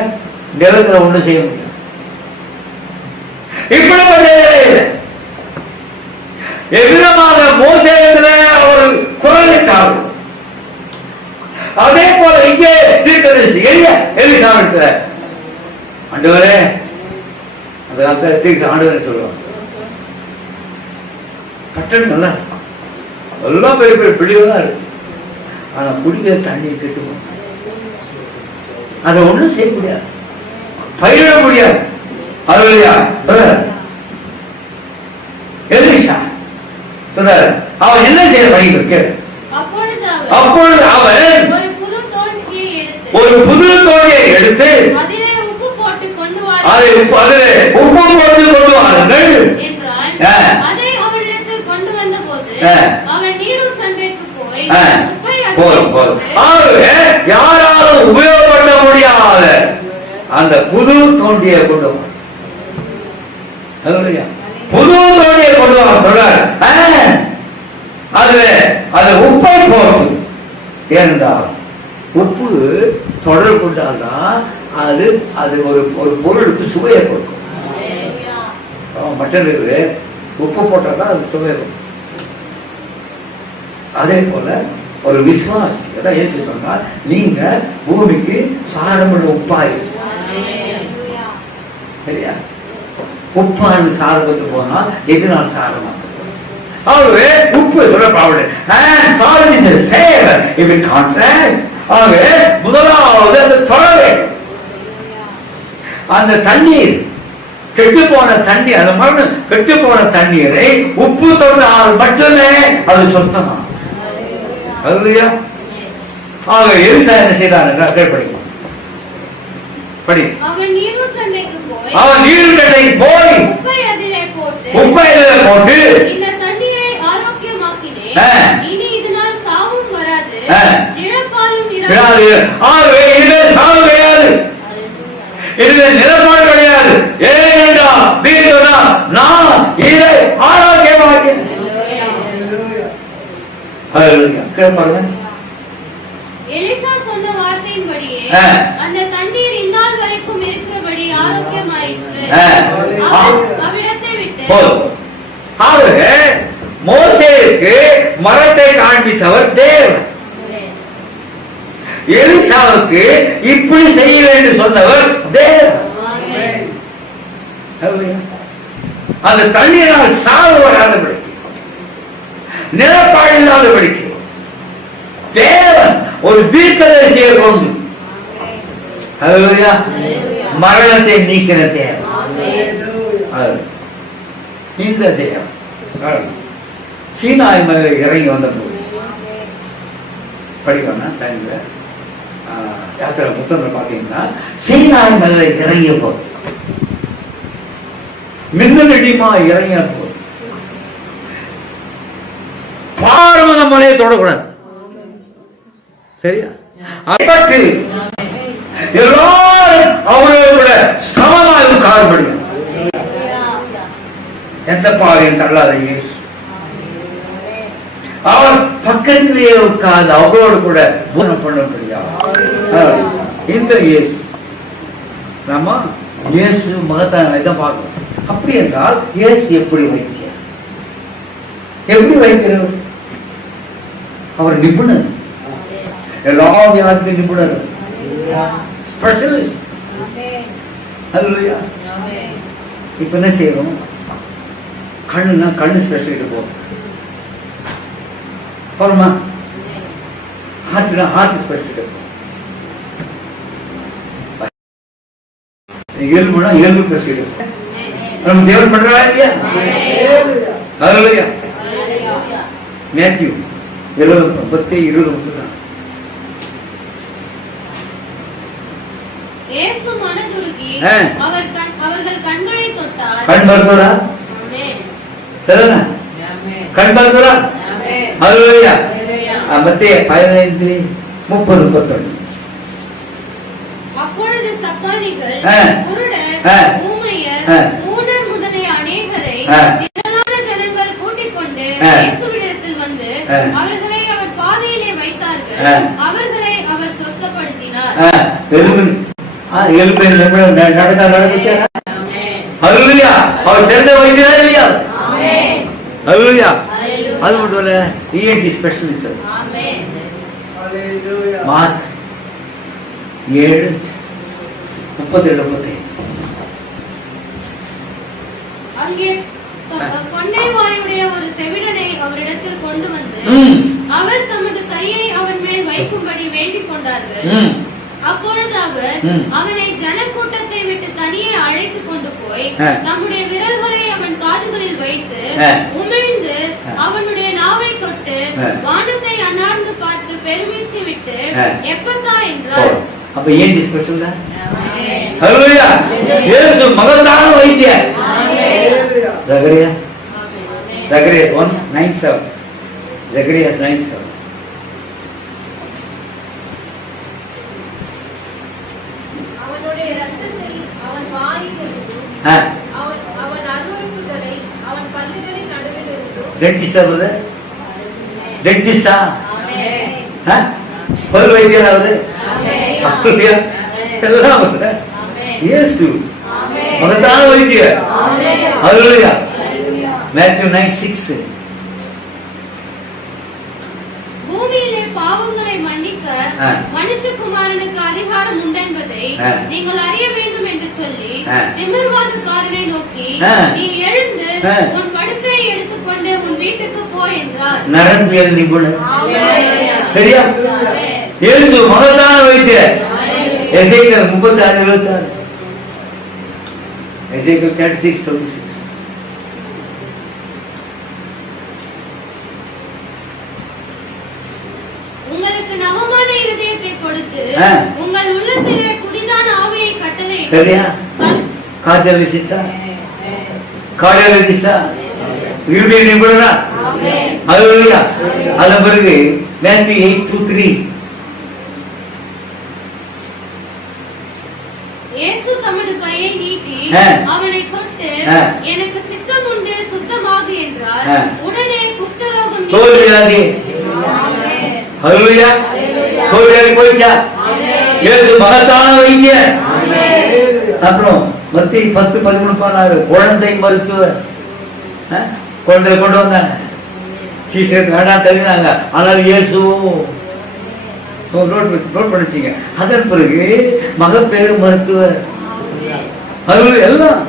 நிலத்துல ஒன்றும் செய்ய முடியும். இப்படி எவ்விதமாக மோசேயில ஒரு குரலிட்டார். அதே போல இங்கே தீர்க்கதரிசி எலிசா இடத்துல ஆண்டவரே, அந்த காலத்துல ஆண்டவரே சொல்லுவாங்க, கட்டணம் நல்லா எல்லாம் பெரிய பெரிய பிடிவெல்லாம் இருக்கு, ஆனா குடிக்கிற தண்ணியை கெட்டு அதை ஒண்ணும் செய்ய முடியாது, பயிரிட முடியாது. ஹல்லேலூயா. எலிசா சொல்றாரு, அவன் என்ன செய்ய பயிர்? அப்பொழுது அவன் ஒரு புது தோண்டியை எடுத்து அதிலே உப்பு போட்டு கொண்டு வாருங்கள் என்றான். அதை அவனிடத்தில் கொண்டு வந்த போது அவன் நீரும் சண்டைக்கு போய் யாராலும் உபயோகப்பட முடியாத அந்த புது தோண்டியை கொண்டு வா. புது தோண்டியை கொண்டு வா சொல்றாரு. அது உப்பை போகும். ஏனென்றால் உப்பு தொடர் கொண்டால்தான் அது அது ஒரு பொருளுக்கு சுவையை கொடுக்கும். மட்டன் இருக்குது, உப்பு போட்டால்தான் அது சுவையை கொடுக்கும். அதே போல ஒரு விசுவாசி அதான் ஏசு சொன்னா, நீங்க பூமிக்கு சாரமுள்ள உப்பாய். சரியா? உப்பான சாரத்துக்கு போனா எதிரால் சாரமா ஆகவே உப்பு முதலாவது அந்த தொடரை, அந்த தண்ணீர் கெட்டு போன தண்ணீர், அந்த மரணம் கெட்டு போன தண்ணீரை உப்பு தொட்டால் மட்டுமே அது சுத்தமா. ஹல்லேலூயா. ஆக எலிசா என்ன செய்தார் என்றால் படிக்கும் படி. அவன் நீருட்டண்டைக்கு போய் உப்பை அதிலே போட்டு இந்த தண்ணீரை ஆரோக்கியமாக்கினேன், இனி இதனால் சாவும் வராது, இழப்பாலும் இராது. ஆகவே இது சாவு கிடையாது, இது நிலப்பாடு கிடையாது. ஏனென்றால் நான் இதை ஆரோக்கியமாக்கினேன். எலிசா சொன்ன வார்த்தையின்படியே அந்த தண்ணீர் இந்நாள் வரைக்கும் இருக்கிறபடி ஆரோக்கியமாயிற்று. அவ்விடத்தை விட்டு மோசேக்கு மரத்தை காண்பித்தவர் தேவன், எலிசாவுக்கு இப்படி செய்ய வேண்டும் சொன்னவர் தேவன். அந்த தண்ணீரால் சாவு வராதபடி, நிலப்பாடு இல்லாதபடிக்கு தேவன் ஒரு தீர்க்கதரிசியை கொண்டு மரணத்தை நீக்கிற தேவன். இந்த தேவன் சீனாய் மலை இறங்கி வந்த போது படிக்கணும்னா டைம்ல யாத்திரை புத்தகத்தில் பார்த்தீங்கன்னா சீனாய் மலை இறங்கிய போது மின்னலடிமா இறங்கிய போது பாரமன மலையை தொடக்கூடாது. சரியா? எல்லாரும் அவர்களோட சமமாக காணப்படுங்க. எந்த பாவையும் தள்ளாதீங்க. அவர் பக்கத்திலேயே உட்கார்ந்து அவரோடு கூட பூனம் பண்ண முடியாது. இந்த இயேசு நம்ம இயேசு மகத்தான இதை பார்க்கணும். அப்படி என்றால் இயேசு எப்படி வைத்தியர்? எப்படி வைத்தியர்? அவர் நிபுணர், எல்லா வியாதியும் நிபுணர், ஸ்பெஷலிஸ்ட். இப்ப என்ன செய்யணும்? கண்ணுனா கண்ணு ஸ்பெஷலிஸ்ட் போறோமா? ஹார்ட்னா ஹார்ட் ஸ்பெஷலிஸ்ட், எலும்புனா எலும்பு ஸ்பெஷலிஸ்ட். நம்ம தேவன் பண்றா இல்லையா? மேத்யூ 20:20 இயேசு மனதுருகி அவர்கள் கண்களை தொட்டார். கண் மருத்துவரா? சரிண்ணா? கண் மருத்துவரா? ஹல்லேலூயா. மத்தேயு 15:30-31. அப்பொழுது சப்பானிகள், குருடர், ஊமையர், ஊனர் முதலிய அநேகரை திரளான ஜனங்கள் கூட்டிக் கொண்டு இயேசுவினிடத்தில் வந்து அவர்களை அவர் பாதையிலே வைத்தார்கள். அவர்களை அவர் சொஸ்தப்படுத்தினார். அவர் சிறந்த வைத்தியரா இல்லையா? அது மட்டும் இல்ல, ENT ஸ்பெஷலிஸ்ட். மார்க் 7:37-35. அங்கே கொண்டை வாயுடைய ஒரு செவிடனை அவரிடத்தில் கொண்டு வந்து அவர் தமது கையை அவன் மேல் வைக்கும்படி வேண்டிக் கொண்டார்கள். அப்பொழுது அவர் அவனை ஜனக்கூட்டத்தை விட்டு தனியே அழைத்து கொண்டு போய் நம்முடைய விரல்களை அவன் காதுகளில் வைத்து உமிழ்ந்து அவனுடைய நாவை தொட்டு வானத்தை அண்ணார்ந்து பார்த்து பெருமூச்சு விட்டு எப்பத்தா என்றார். அப்ப ஏன் ஸ்பெஷல்? ஹல்லேலூயா. இயேசு மகத்தான வைத்தியர். ஜகரியா 1:9-7. ஜகரியா 9:7. அவனுடைய இரத்தத்தை அவன் வாயிலிருந்து அவன் அருவருப்புகளை அவன் பல்லுகளின் நடுவில் இருந்து. டென்டிஸ்டா பல் வைத்தியராவது எல்லாம் இயேசு மகத்தான வைத்தியர். ஹல்லேலூயா. மேத்யூ 9:6. பூமியிலே பாவங்களை மன்னிக்க மனுஷகுமாரனுக்கு அதிகாரம் உண்டென்பதை நீங்கள் அறிய வேண்டும் என்று சொல்லி திமிர்வாதக்காரனை நோக்கி, நீ எழுந்து உன் படுக்கையை எடுத்துக்கொண்டு உன் வீட்டுக்கு போ என்றார். நரம்பியல் நிபுணர். சரியா? இயேசு மகத்தான வைத்தியர். எசேக்கியேல் 36:26. எசேக்கியேல் 36:26. உங்களுக்கு நவமான இருதயத்தை கொடுத்து உங்கள் உள்ளத்திலே புதிதான ஆவியை கட்டளை. சரியா? கார்டியாலஜிஸ்டா இருதய நிபுணரா? ஹல்லேலூயா. அதன் பிறகு மேத்யூ 8:2-3. இயேசு தமது கையை நீட்டி அவனை தொட்டு எனக்கு சித்தம் உண்டு சுத்தமாகு என்றார். உடனே குஷ்டரோகம் தோல்வியாதி. ஹல்லேலூயா. தோல்வியாதி போயிச்சா? இயேசு மகத்தான வைத்தியர். அப்புறம் மத்தேயு 10:13-16. குழந்தை மருத்துவர். குழந்தை கொண்டு வந்தாங்க, சீசருக்கு வேண்டாம் தெரிஞ்சாங்க. ஆனால் இயேசு நோட் பண்ணிச்சிங்க. அதன் பிறகு மகப்பேறு மருத்துவர். அது எல்லாம்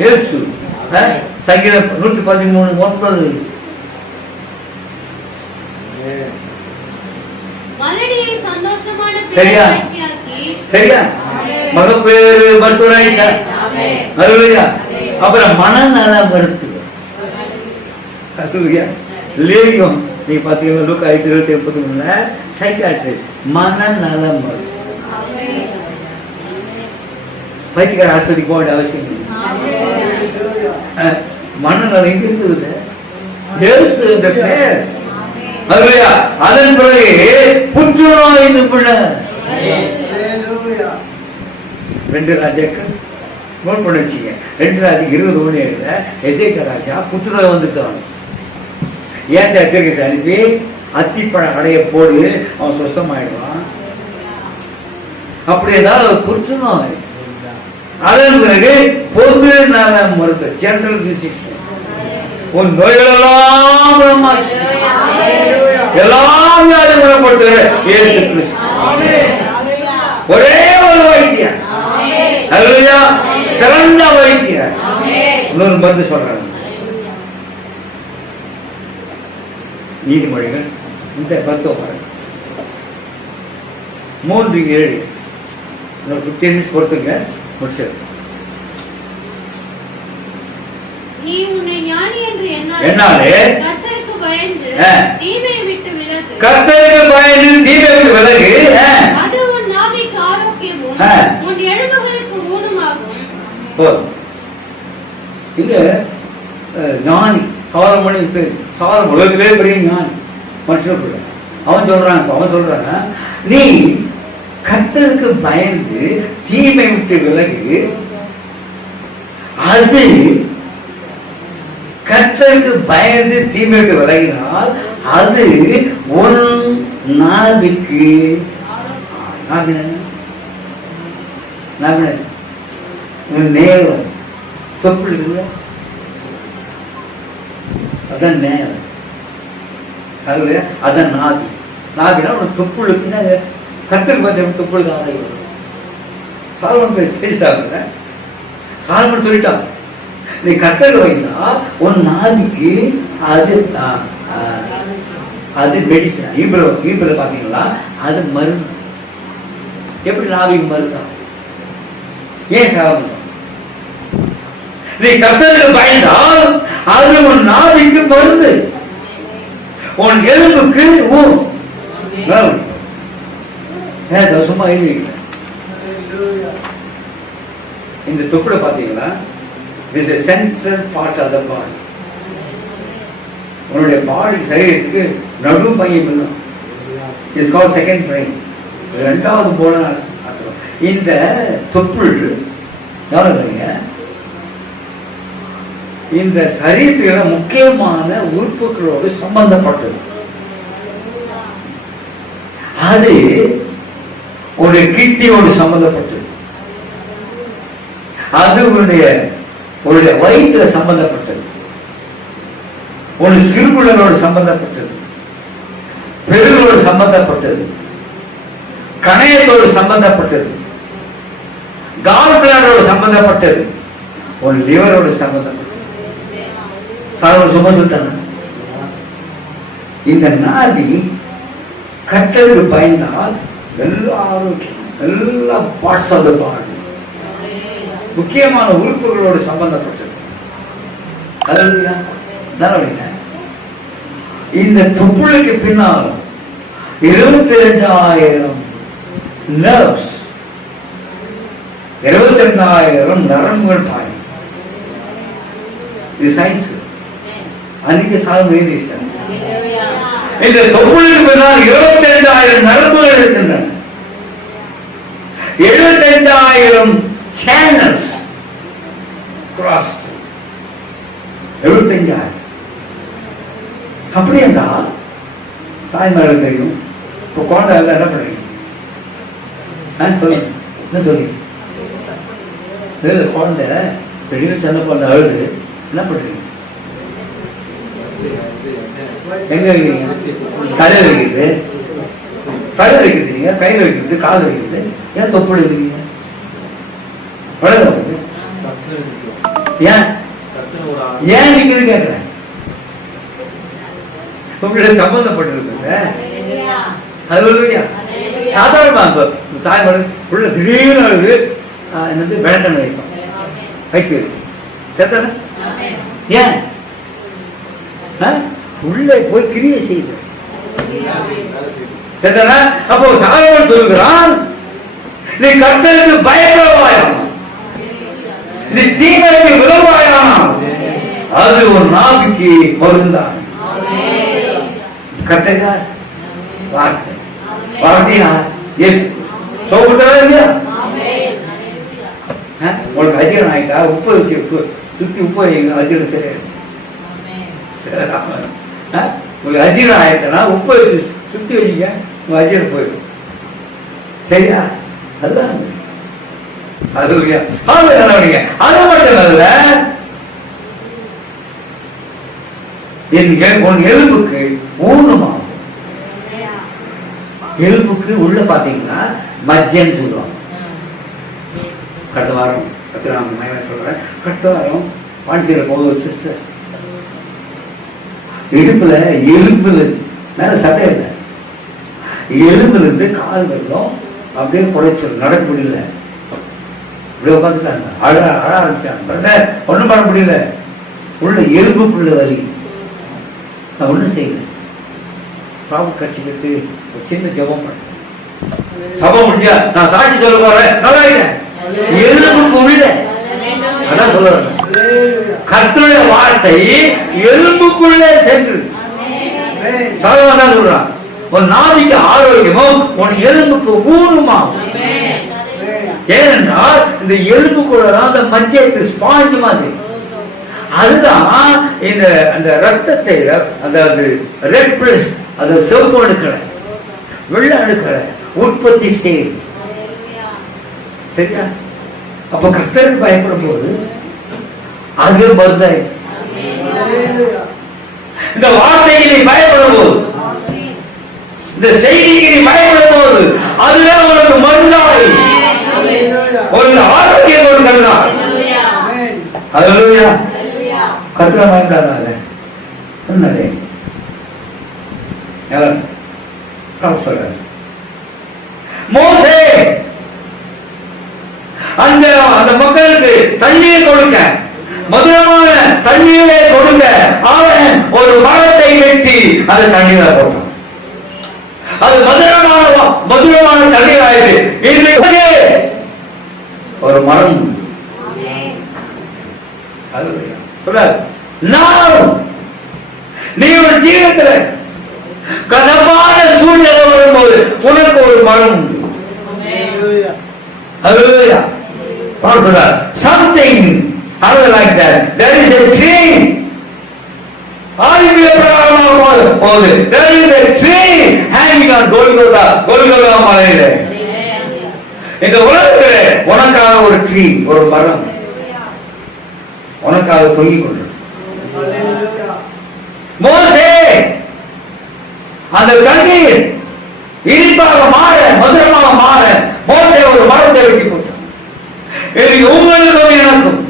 இயேசு. சங்கீதம் 113:9. மலடியை சந்தோஷமான சரியா? பேராட்சியாக்கி. சரியா? மகப்பேறு மருத்துவராயிட்டா. அல்லேலூயா. அப்புறம் மனநலம் மருத்துவர். அல்லேலூயா. லேகியம் நீங்க பாத்தீங்கன்னா லூக்கா 8:23 சைக்காட்ரிஸ்ட் மனநலம் மருத்துவர். பைத்தியக்கார ஆஸ்பத்திரிக்கு போக வேண்டிய அவசியம் இல்லை. மனநலம் எங்க இருக்குது? இயேசு என்ற பெயர். அல்லேலூயா. அதன் பிறகு புற்றுநோய் நிபுணர். 2 ராஜாக்கள் நோட் பண்ண வச்சுங்க. 2 ராஜா 20:1 எசேக்கியா ராஜா புற்றுநோய் வந்துட்டான். ஏன் தீர்க்கதரிசி அனுப்பி அத்திப்பழ அடைய போடு அவன் சுத்தமாயிடுவான். அப்படி ஏதாவது புற்றுநோய். அதன் பிறகு பொது நல மருத்துவ ஜெனரல் பிசிஷியன். உன் நோய்களெல்லாம் எல்லாம் குணப்படுத்துகிற இயேசு கிறிஸ்து. ஒரே ஒரு வைத்தியர். அல்லேலூயா. சிறந்த வைத்தியர். இன்னொரு மருந்து சொல்றாங்க. நீதிமொழிகள் இந்த மருத்துவம் 3:7 15 நிமிஷம் பொறுத்துங்க முடிச்சது. நீ உன்னை ஞானி என்று என்னாலே கர்த்தருக்கு பயந்து தீமையை விட்டு விலகு. கர்த்தருக்கு பயந்து தீமையை விட்டு விலகு. அது உன் நாவிக்கு ஆரோக்கியமும் உன் எலும்புகளுக்கு ஊனமாகும். இங்க ஞானி சாலமோனின் பேர். சாலமோன் உலகத்திலே பெரிய ஞானி மனுஷன். அவன் சொல்றான் நீ கர்த்தருக்கு பயந்து தீமை விட்டு விலகு. அது கர்த்தருக்கு பயந்து தீமை விட்டு விலகினால் அது உன் நாவிக்கு நேரம் தொப்புள் இருக்குல்ல, அதான் நேரம். அதான் நாவி. நாவினா உனக்கு தொப்புளுக்குன்னா கர்த்தருக்கு பயந்து தொப்புளுக்கு ஆதாயம். சாலமோன் பேசிட்டாங்க. சாலமோன் சொல்லிட்டான் நீ கர்த்தருக்கு வைத்தா உன் நாவிக்கு அது மெடிசன். ஈபிள் பாத்தீங்களா அது மருந்து. எப்படி நாவிக்கு மருந்தா? ஏன் சாலமோன் நீ கர்த்தருக்கு பயந்தால் அது உன் நாவிக்கு மருந்து, உன் எலும்புக்கு சும்மா எழுதிக்க. இந்த தொப்புளை பாத்தீங்களா? This is a central part of the body. உன்னுடைய பாடி சரீரத்துக்கு நடு மையம் இல்லை. It's called second brain. இரண்டாவது போல இந்த தொப்புள் கவனிங்க. இந்த சரீரத்தில் முக்கியமான உறுப்புகளோடு சம்பந்தப்பட்டது. அது ஒரு கிட்னியோடு சம்பந்தப்பட்டது. அது உன்னுடைய வயிற்றுல சம்பந்தப்பட்டது. ஒரு சிறுகுழலோடு சம்பந்தப்பட்டது, பெருகளோடு சம்பந்தப்பட்டது, கணையத்தோடு சம்பந்தப்பட்டது, கால் பிளாடரோடு சம்பந்தப்பட்டது, ஒரு லிவரோடு சம்பந்தப்பட்டது. சுமந்துட்டாங்க. இந்த நாடி கர்த்தருக்கு பயந்தால் எல்லா ஆரோக்கியம், எல்லா பார்ட்ஸ் ஆஃப் தி பாடி முக்கியமான உறுப்புகளோடு சம்பந்தப்பட்டது. இந்த தொப்புளுக்கு பின்னால் 22,000 நர்வ்ஸ், 22,000 நரம்புகள் பாயும். இது சயின்ஸ். அன்னைக்கு சாதம் எழுதிட்டாங்க. இந்த தொப்புளுக்கு பின்னால் 22,000 நரம்புகள் இருக்கின்றன. 75,000 சேனல்ஸ் கிராஸ். 75,000. அப்படி என்றால் தாய்மார்கள் தெரியும். இப்போ குழந்தை எல்லாம் என்ன பண்றீங்க? சொல்லுங்க, என்ன சொல்லுங்க? குழந்தை திடீர்னு சின்ன குழந்தை அழுது என்ன பண்றீங்க? எங்க வைக்கிறீங்க? தலையில வைக்கிறது, தலையில வைக்கிறீங்க, கையில வைக்கிறது, கால வைக்கிறது. ஏன் தொப்புள் வைக்கிறீங்க? ஏன் ஏன் நீங்க கேட்கிறேன்? உங்களுடைய சம்பந்தப்பட்டிருக்கு. ஹல்லேலூயா. சாதாரணமா தாய்மொழி உள்ள திடீர்னு அழுது என்னது வேண்டாம் வைக்கும் வைக்கு சேர்த்தானே. ஏன் உள்ளே போய் கிரியை செய்து சேர்த்தானே. அப்போ சாதாரண சொல்கிறான், நீ கர்த்தருக்கு பயப்படுவாயாம், நீ தீமைக்கு விரும்பாயாம், அது ஒரு நாவுக்கு பொருந்தான். கர்த்தர் வார்த்தை வார்த்தையா எஸ் சொல்றதா இல்லையா? உங்களுக்கு அஜீரணம் ஆயிட்டா உப்பு வச்சு சுத்தி உப்பு அஜீரணம் சரியாயிடும். உங்களுக்கு அஜீரணம் ஆயிட்டா உப்பு வச்சு சுத்தி வச்சுக்க, உங்க அஜீரணம் போயிடும். சரியா? அதுதான் அது மட்டும் அல்ல, எலும்புக்கு ஊனமாகும். எலும்புக்கு உள்ள பாத்தீங்கன்னா மஜ்ஜன்னு சொல்லுவாங்க. கடந்த வாரம் சொல்றேன், கடந்த வாரம் பாண்டிச்சேரி போது ஒரு சிஸ்டர் இடுப்புல எலும்புல மேல சட்டை இல்லை, எலும்புல இருந்து கால் வெள்ளம் அப்படியே குறைச்சல் நடக்க முடியல. இப்படி உட்காந்துட்டாங்க, அழ ஆரம்பிச்சாங்க. ஒண்ணும் பண்ண முடியல, உள்ள எலும்புக்குள்ள வலி. நான் ஒண்ணும் செய்யல, பாபு கட்சிக்கு ஒரு சின்ன ஜபம் பண்ண சபம் முடிஞ்சா நான் சாட்சி சொல்ல போறேன். நல்லா எலும்புக்கு உள்ள அதான் சொல்லுறேன், கர்த்தருடைய வார்த்தை எலும்புக்குள்ளே சென்று சகவாதான் சொல்றான். உன் நாவிக்கு ஆரோக்கியமும் உன் எலும்புக்கு ஊனமாகும். ஏனென்றால் இந்த எலும்புக்குள்ளதான் அந்த மஞ்சள் ஸ்பாஞ்ச் மாதிரி, அதுதான் இந்த அந்த ரத்தத்தை அதாவது ரெட் பிளஸ் அது சிவப்பு அணுக்களை வெள்ள அணுக்களை உற்பத்தி செய்யுது. சரியா? அப்ப கர்த்தருக்கு பயப்படும் போது அது மருந்தாய். இந்த வார்த்தைக்கு நீ பயப்படும் போது, இந்த செய்திக்கு நீ பயப்படும் போது, அதுவே உனக்கு மருந்தாய், ஒரு ஆரோக்கியம் கொடுக்கிறார். ஹல்லேலூயா. கர்த்தரை பயப்படாத என்னடே சொல்ற மோசே அந்த மக்களுக்கு தண்ணீர் கொடுக்க, மதுரமான தண்ணீரை கொடுக்க அவன் ஒரு மரத்தை வெட்டி அது தண்ணீரை போட்டான். அது மதுரமான தண்ணீர் ஆயிடுது. ஒரு மரம் நீ ஒரு ஜீவத்துல கசப்பான சூழ்நிலை வரும்போது உனக்கு ஒரு மரம் உண்டு. Something other like that. There is a tree. ஆயுத பிரகாரமாக போகுது. There is a tree hanging on Golgotha மலையில. இந்த உலகத்திலே உனக்காக ஒரு ட்ரீ, ஒரு மரம் உனக்காக தொங்கிக் கொண்டு. மோசே அந்த தண்ணீர் இனிப்பாக மாற, மதுரமாக மாற மோசே ஒரு மரத்தை வெட்டி போட்டான். இது உங்களுக்கும் எனக்கும்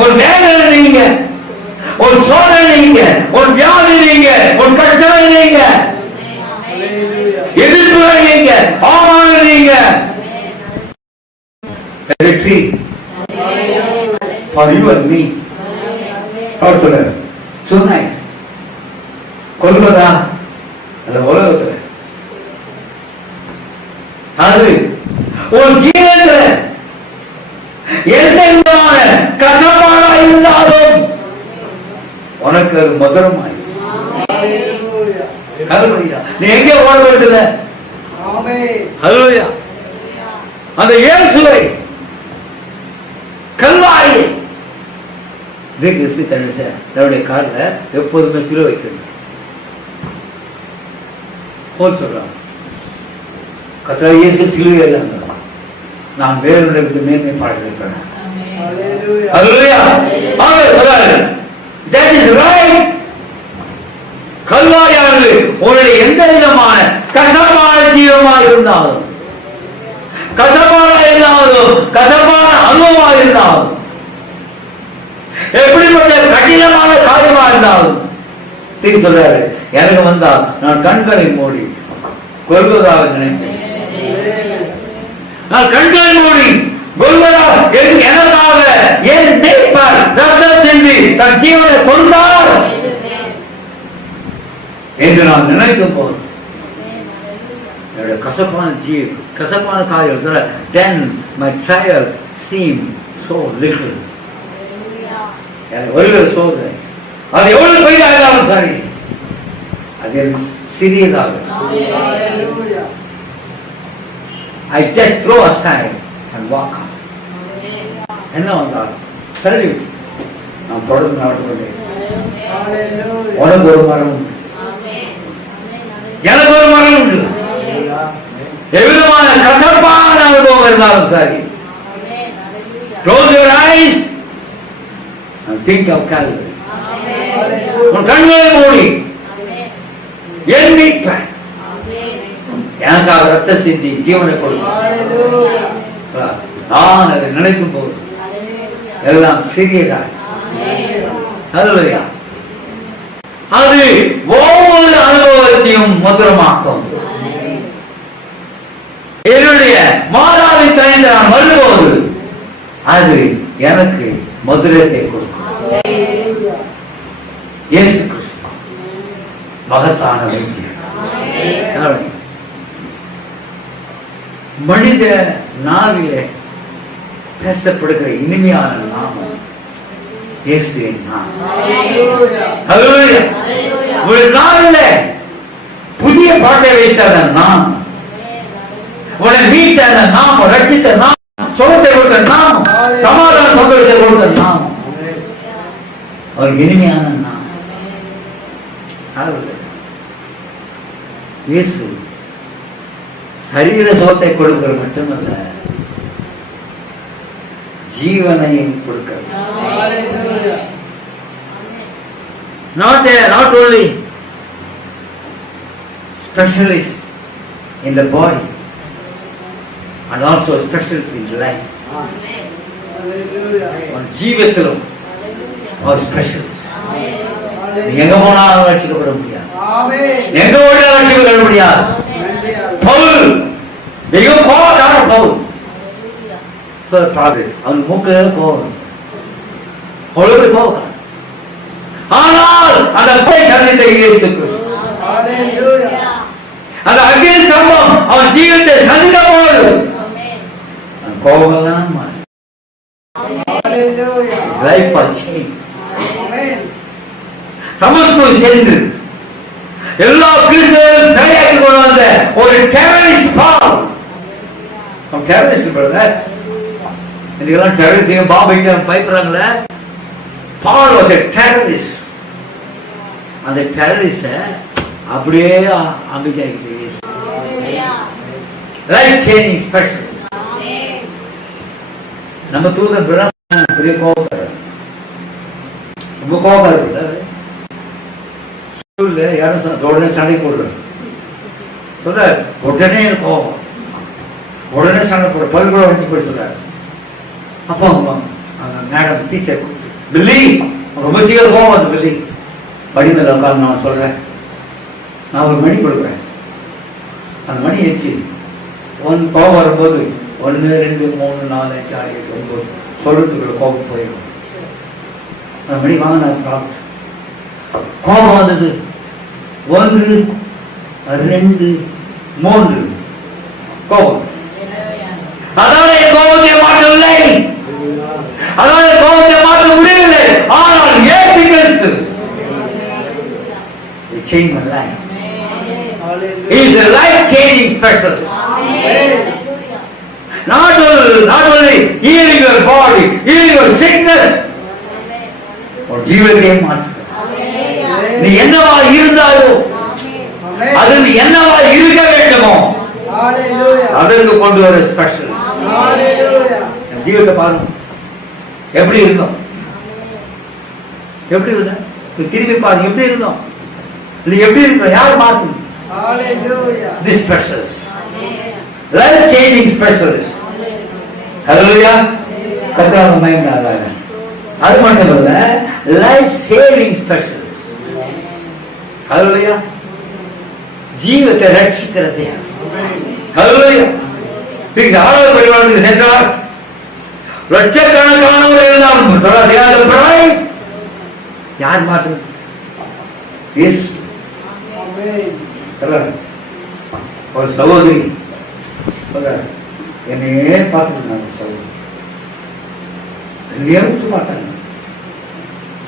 ஒரு வேதனை நீங்க, ஒரு சோதனை நீங்க, ஒரு வியாதி நீங்க, ஒரு கஷ்டம் நீங்க, எதிர்ப்புகள் நீங்க, அவமானம் நீங்க, for you and me. அவர் சொல்றாரு, tonight கொல்கத்தா அந்த உலகத்துல அது உன் ஜீவனத்துல எந்த விதமான கசப்பானா இருந்தாலும் உனக்கு அது மதுரமாய். நீ எங்க ஓடுவதில்லை. அந்த இயேசுவை கல்வாரியை தன்னுடைய காலில் எப்போதுமே சிலுவை வைக்கணும் போல் சொல்றான். கர்த்தர் இயேசு சிலுவை நான் வேறொன்றுக்கு மேன்மை பாடுகிறேன். கல்வாரியானது உன்னுடைய எந்த விதமான கசப்பான ஜீவமாக இருந்தாலும், கசப்பான இருந்தாலும், கசப்பான அனுபவமாக இருந்தாலும் எப்படிப்பட்ட கடினமான காரியமா இருந்தாலும் சொல்றாரு, எனக்கு வந்தால் நான் கண்களை மூடி கொள்வதாக நினைப்பேன். நான் கண்களை மூடி கொள்வதாக எனக்காக என் மேய்ப்பர் ரத்தம் சிந்தி தன் ஜீவனை கொடுத்தார் என்று நான் நினைக்கும் போது என்னுடைய கசப்பான காரியங்கள் then my trial seemed so little. எனக்கு வருகிற சோதனை அது எவ்வளவு பெரிதாக இருந்தாலும் சரி, அது சிறியதாக. I just throw aside and walk on. என்ன வந்தாலும் சரி, நாம் தொடர்ந்து நடந்து கொண்டேன். உனக்கு ஒரு மரம் உண்டு, எனக்கு ஒரு மரம் உண்டு. எவ்விதமான கசப்பான அனுபவம் இருந்தாலும் சரி, close your eyes and think of Calvary. உன் கண்களை மூடி என் மீட்பர் எனக்காக ரத்த சிந்தி ஜீவனை கொடுத்தார். நான் அதை நினைக்கும் போது எல்லாம் சிறியதாக அது ஒவ்வொரு அனுபவத்தையும் மதுரமாக்கும். என்னுடைய மாறாவின் கணித நான் வரும்போது அது எனக்கு மதுரத்தை கொடுக்கும். இயேசு கிறிஸ்து மகத்தான வைத்தியர். மனித நாவிலே பேசப்படுகிற இனிமையான நாமம் இயேசுவின் நாமம். ஒரு நாளிலே புதிய பாட்டை வைத்த நாமம், உன்னை மீட்ட நாமம், ரட்சித்த நாமம், சுகத்தை கொடுத்த நாமம், சமாதான சந்தோஷத்தை கொடுத்த நாமம், ஒரு இனிமையான நாமம். இயேசு சரீர சுகத்தை கொடுக்கிற மட்டுமல்ல, ஜீவனையும் கொடுக்கிறது. Not only specialist in the body and also specialist in life. ஜீவத்திலும் ஒரு ஸ்பெஷலிஸ்ட். எங்க போனாலும் ரட்சிக்கப்பட முடியாது, எங்க ஓடினாலும் ரட்சிக்கப்பட முடியாது. பவுல் மிகவும் கோபக்கார பவுல், அவன் மூக்க கோபம், பொழுது கோபக்கார. ஆனால் அந்த சந்தித்த இயேசு கிறிஸ்து அந்த அக்னி ஸ்தம்பம் அவன் ஜீவத்தை சந்தித்த போது கோபம்தான் மாறி. Life was changed. தமஸ்குவில் சென்று எல்லா கிறிஸ்தவர்களும் சரியாக்கி கொண்டு வந்த ஒரு டெரரிஸ்ட் பால். டெரரிஸ்ட் பிரதர், இதுக்கெல்லாம் டெரரிஸ்ட் பாபைக்கு பயப்படுறாங்களே. Paul was a terrorist. அந்த டெரரிஸ்ட அப்படியே அமைதியாகிட்டு லைஃப் சேஞ்சிங் ஸ்பெஷல். நம்ம தூதன் பெரிய கோபக்காரர், ரொம்ப கோபக்காரர். யாரும் உடனே சண்டை போடுறாரு, சொல்ற உடனே கோபம், உடனே சண்டை போடுற, பல் கூட வச்சு போய் சொல்றாரு. அப்போ மேடம் டீச்சர் பில்லி ரொம்ப சீக்கிரம் கோபம் வந்து பில்லி படிமேல உட்காந்து நான் சொல்றேன், நான் ஒரு மணி கொடுக்குறேன், அந்த மணி வச்சு கோபம் வரும்போது 1 2 3 4 5 6 7 9 சொல்றதுக்குள்ள கோபம் போயிடும். அந்த மணி வாங்க கோபம் வந்தது 1 2 3 கோபம். அதாவது கோபத்தை மாற்றவில்லை, அதாவது கோபத்தை மாற்ற முடியவில்லை. ஆனால் இயேசு கிறிஸ்து changed my life. He is a life-changing specialist. Not only healing your body, healing your sickness. ஒரு ஜீவத்தை மாற்று. நீ என்னவா இருந்தாயோ அது நீ என்னவா இருக்க வேண்டுமோ அதற்கு கொண்டு வர ஸ்பெஷல். ஜீவத்தை பாருங்க எப்படி இருந்தோம், எப்படி இருந்த திரும்பி பாருங்க எப்படி இருந்தோம், நீ எப்படி இருக்க, யார் மாத்து? This specialist, life changing specialist. Hallelujah. கர்த்தரால் மகிமையாக அது மட்டுமல்ல, லைஃப் சேவிங் ஸ்பெஷல். ஹல்லேலூயா. ஜீவத்தை ரட்சிக்கிறது. ஹல்லேலூயா. பிறகு ஆறாவது பரிமாணத்துக்கு சென்றார். லட்சக்கணக்கானவர் இருந்தாலும் யார் மாத்திரம்? ஒரு சகோதரி என்னையே பார்த்துருந்தாங்க. சகோதரி என்னையே விட்டு மாட்டாங்க.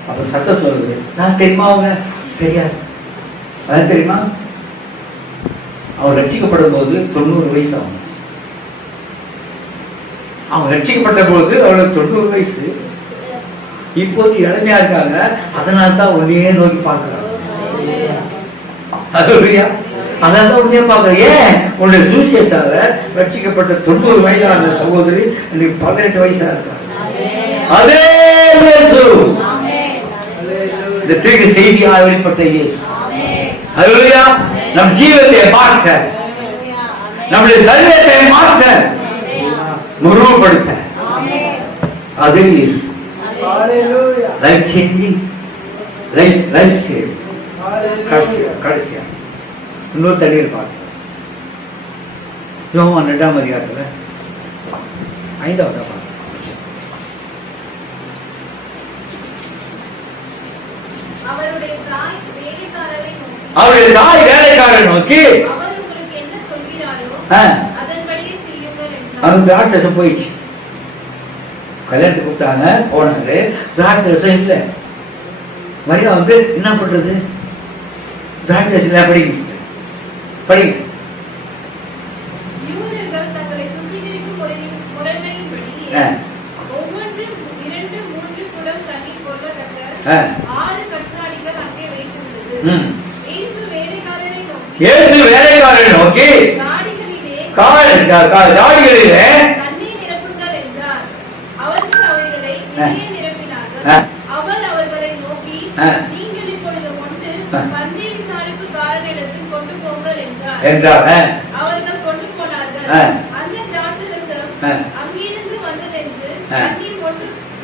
அப்ப சத்தம் சொல்லுது, நான் தெரியுமா அவங்க? தெரியாது. அது தெரியுமா? அவன் ரட்சிக்கப்படும் போது 90 வயசு ஆகும். அவங்க ரட்சிக்கப்பட்ட போது அவளுக்கு 90 வயசு. இப்போது இளமையா இருக்காங்க. அதனால்தான் உன்னையே நோக்கி பார்க்கிறாங்க. அதனால்தான் உன்னையே பார்க்க. ஏன்? உன்னுடைய சூசியத்தால ரட்சிக்கப்பட்ட 90 வயதான சகோதரி இன்னைக்கு 18 வயசா இருக்காங்க. அதே இயேசு. இந்த தீர்க்க செய்தியாக வெளிப்பட்ட இயேசு. ஹல்லேலூயா. நம் ஜீவத்தை மாற்ற, நம்முடைய சரீரத்தை மாற்ற, உருவப்படுத்த அதே இயேசு. Life changing, life save. கடைசியா இன்னொரு தண்ணீர் பார்க்க யோவான் 2ஆம் அதிகாரத்துல 5வது பார்க்க. அவருடைய தாய் வேலைக்காரரை நோக்கி திராட்சை போயிடுச்சு. கல்யாணத்துக்கு கூப்பிட்டாங்க, போனாரு. திராட்சை ரசம் இல்லை. மரியா என்ன பண்றது? திராட்சை ரசம் இல்லை. படிங்க. இயேசு வேலைக்காரரை நோக்கி தாடிகளிலே அவர் அவர்களை நோக்கி, நீங்கள் இப்பொழுது கொண்டு பந்திய விசாரிப்புக்காரனிடத்தில் கொண்டு போங்கள் என்றார். அவர்கள் கொண்டு போனார்கள். அந்த திராட்சரசம் அங்கிருந்து வந்ததென்று தண்ணீர்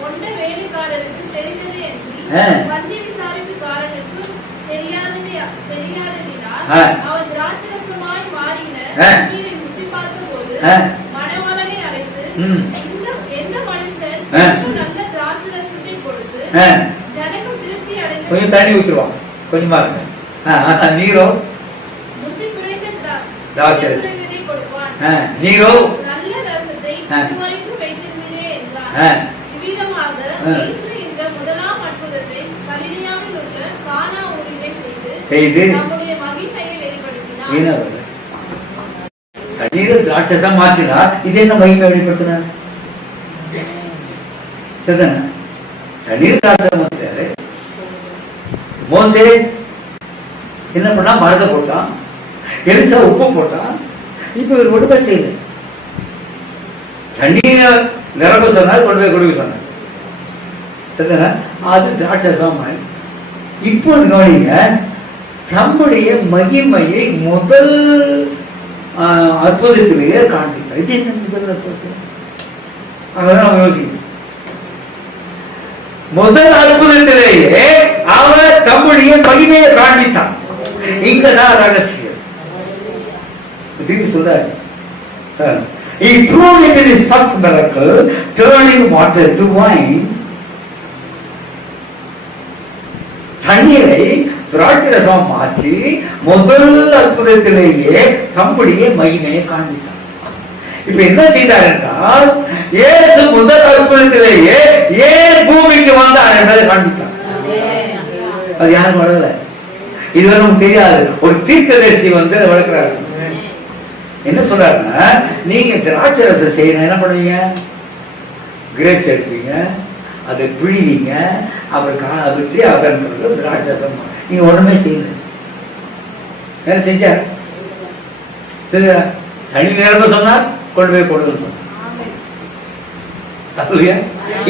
கொண்ட வேலைக்காரருக்கு தெரிந்தது என்று பந்திய விசாரிப்புக்காரனுக்கு தெரியாததினால் அவர் திராட்சரசமாய் மாறின தண்ணீரை ருசி பார்த்தபோது மணவாளனை அழைத்து, எந்த மனுஷன் நல்ல திராட்சரசத்தை கொடுத்து ஜனங்கள் திருப்தி அடைந்து கொஞ்சம் தண்ணி ஊற்றுவான். கொஞ்சமா இருக்கு. நீரோ ருசி குறைந்த திராட்சரசத்தை கொடுப்பான். நீரோ நல்ல ரசத்தை இதுவரைக்கும் வைத்திருந்தீரே என்றார். இவ்விதமாக இயேசு இந்த முதலாம் அற்புதத்தை கலிலேயாவில் உள்ள கானா ஊரிலே செய்து தம்முடைய மகிமையை வெளிப்படுத்தினார். தண்ணீரை திராட்சரசா மாற்றினார். இது என்ன மகிமை வெளிப்படுத்தினார்? தண்ணீர் திராட்சரசம் மாற்றினாரு. மோசே என்ன பண்ணா? மரத்தை போட்டான். எலிசா உப்பு போட்டான். இப்ப இவர் ஒன்றுமே செய்யல. தண்ணீரை நிரம்ப சொன்னார், கொண்டு போய் கொடுக்க சொன்னார். அது திராட்சரசம் மாறி. இப்போது கவனிங்க, தம்முடைய மகிமையை முதல் அற்புதத்திலேயே காண்பித்தார். இது என்ன முதல் அற்புதம்? அதான் நம்ம யோசிக்கணும். முதல் அற்புதத்திலேயே அவர் தம்முடைய மகிமையை காண்பித்தார். இங்கதான் ரகசியம். சொல்றாரு, he proved it in his first miracle, turning water to wine. தண்ணீரை திராட்சரசம் மாற்றி முதல் அற்புதத்திலேயே தம்முடைய மகிமையை காண்பித்தார். இப்ப என்ன செய்தார் என்றால், இயேசு முதல் அற்புதத்திலேயே ஏன் பூமிக்கு வந்தார் என்பதை காண்பித்தார். அது யாரும் வளரல. இதுவரை நமக்கு தெரியாது. ஒரு தீர்க்கதரிசி வளர்க்கிறாரு. என்ன சொல்றாருன்னா, நீங்க திராட்சரசம் செய்யணும். என்ன பண்ணுவீங்க? கிரேப்ஸ் எடுப்பீங்க, அதை பிழிவீங்க, அப்புறம் வச்சு அதன் திராட்சரசம். நீங்க ஒண்ணுமே செய்யல. என்ன செஞ்சார்? தனி நேரம் சொன்னார், கொண்டு போய் கொண்டு சொன்னார்.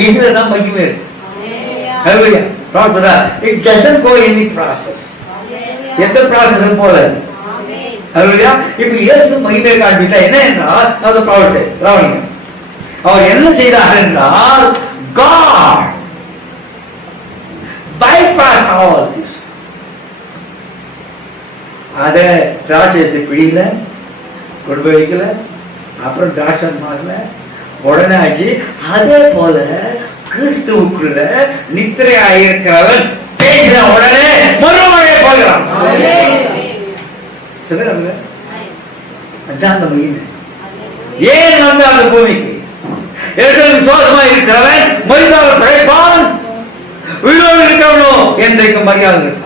இதுதான் மகிமை இருக்கு. It doesn't go any process. எந்த ப்ராசஸ் போல. இப்ப இயேசு மகிமை காண்பித்தா என்ன என்றால், அவர் என்ன செய்தார் என்றால், God bypass all this. அத திராட்சத்தை பிடியில கொண்டு போய் வைக்கல, அப்புறம் திராட்சை மாறல, உடனே ஆச்சு. அதே போல கிறிஸ்துவுக்குள்ள நித்திரையாயிருக்கிறவன் பேசின உடனே மறுமழையை போகிறான். அதான் நம்ம ஏன் வந்து அந்த பூமிக்கு விசுவாசமா இருக்கிறவன் மரியாதை படைப்பான், உயிரோடு இருக்கிறவனோ என்றைக்கு மரியாதை இருப்பான்.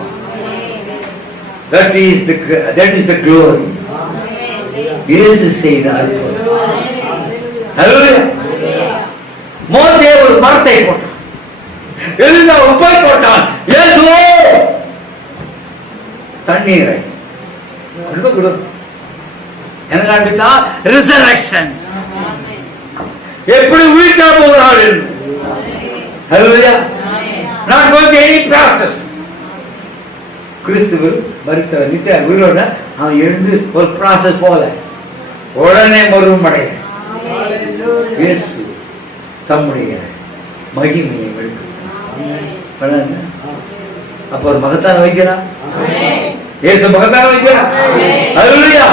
That is the glory. இயேசு செய்தார். மோசே ஒரு மரத்தை போட்டான், எலியா உப்பை போட்டான், இயேசுவோ தண்ணீரை ரிசரக்ஷன் எப்படி உயிர்க்க போகிறாள். Not going to any process. கிறிஸ்துவ மரித்த நித்திய உயிரோட அவன் எழுந்து ஒரு ப்ராசஸ் போல உடனே மறுமடைய இயேசு தம்முடைய மகிமையை வெளிப்படுத்த. அப்ப ஒரு மகத்தான வைக்கிறான், இயேசு மகத்தான வைக்கிறான். அல்லேலூயா.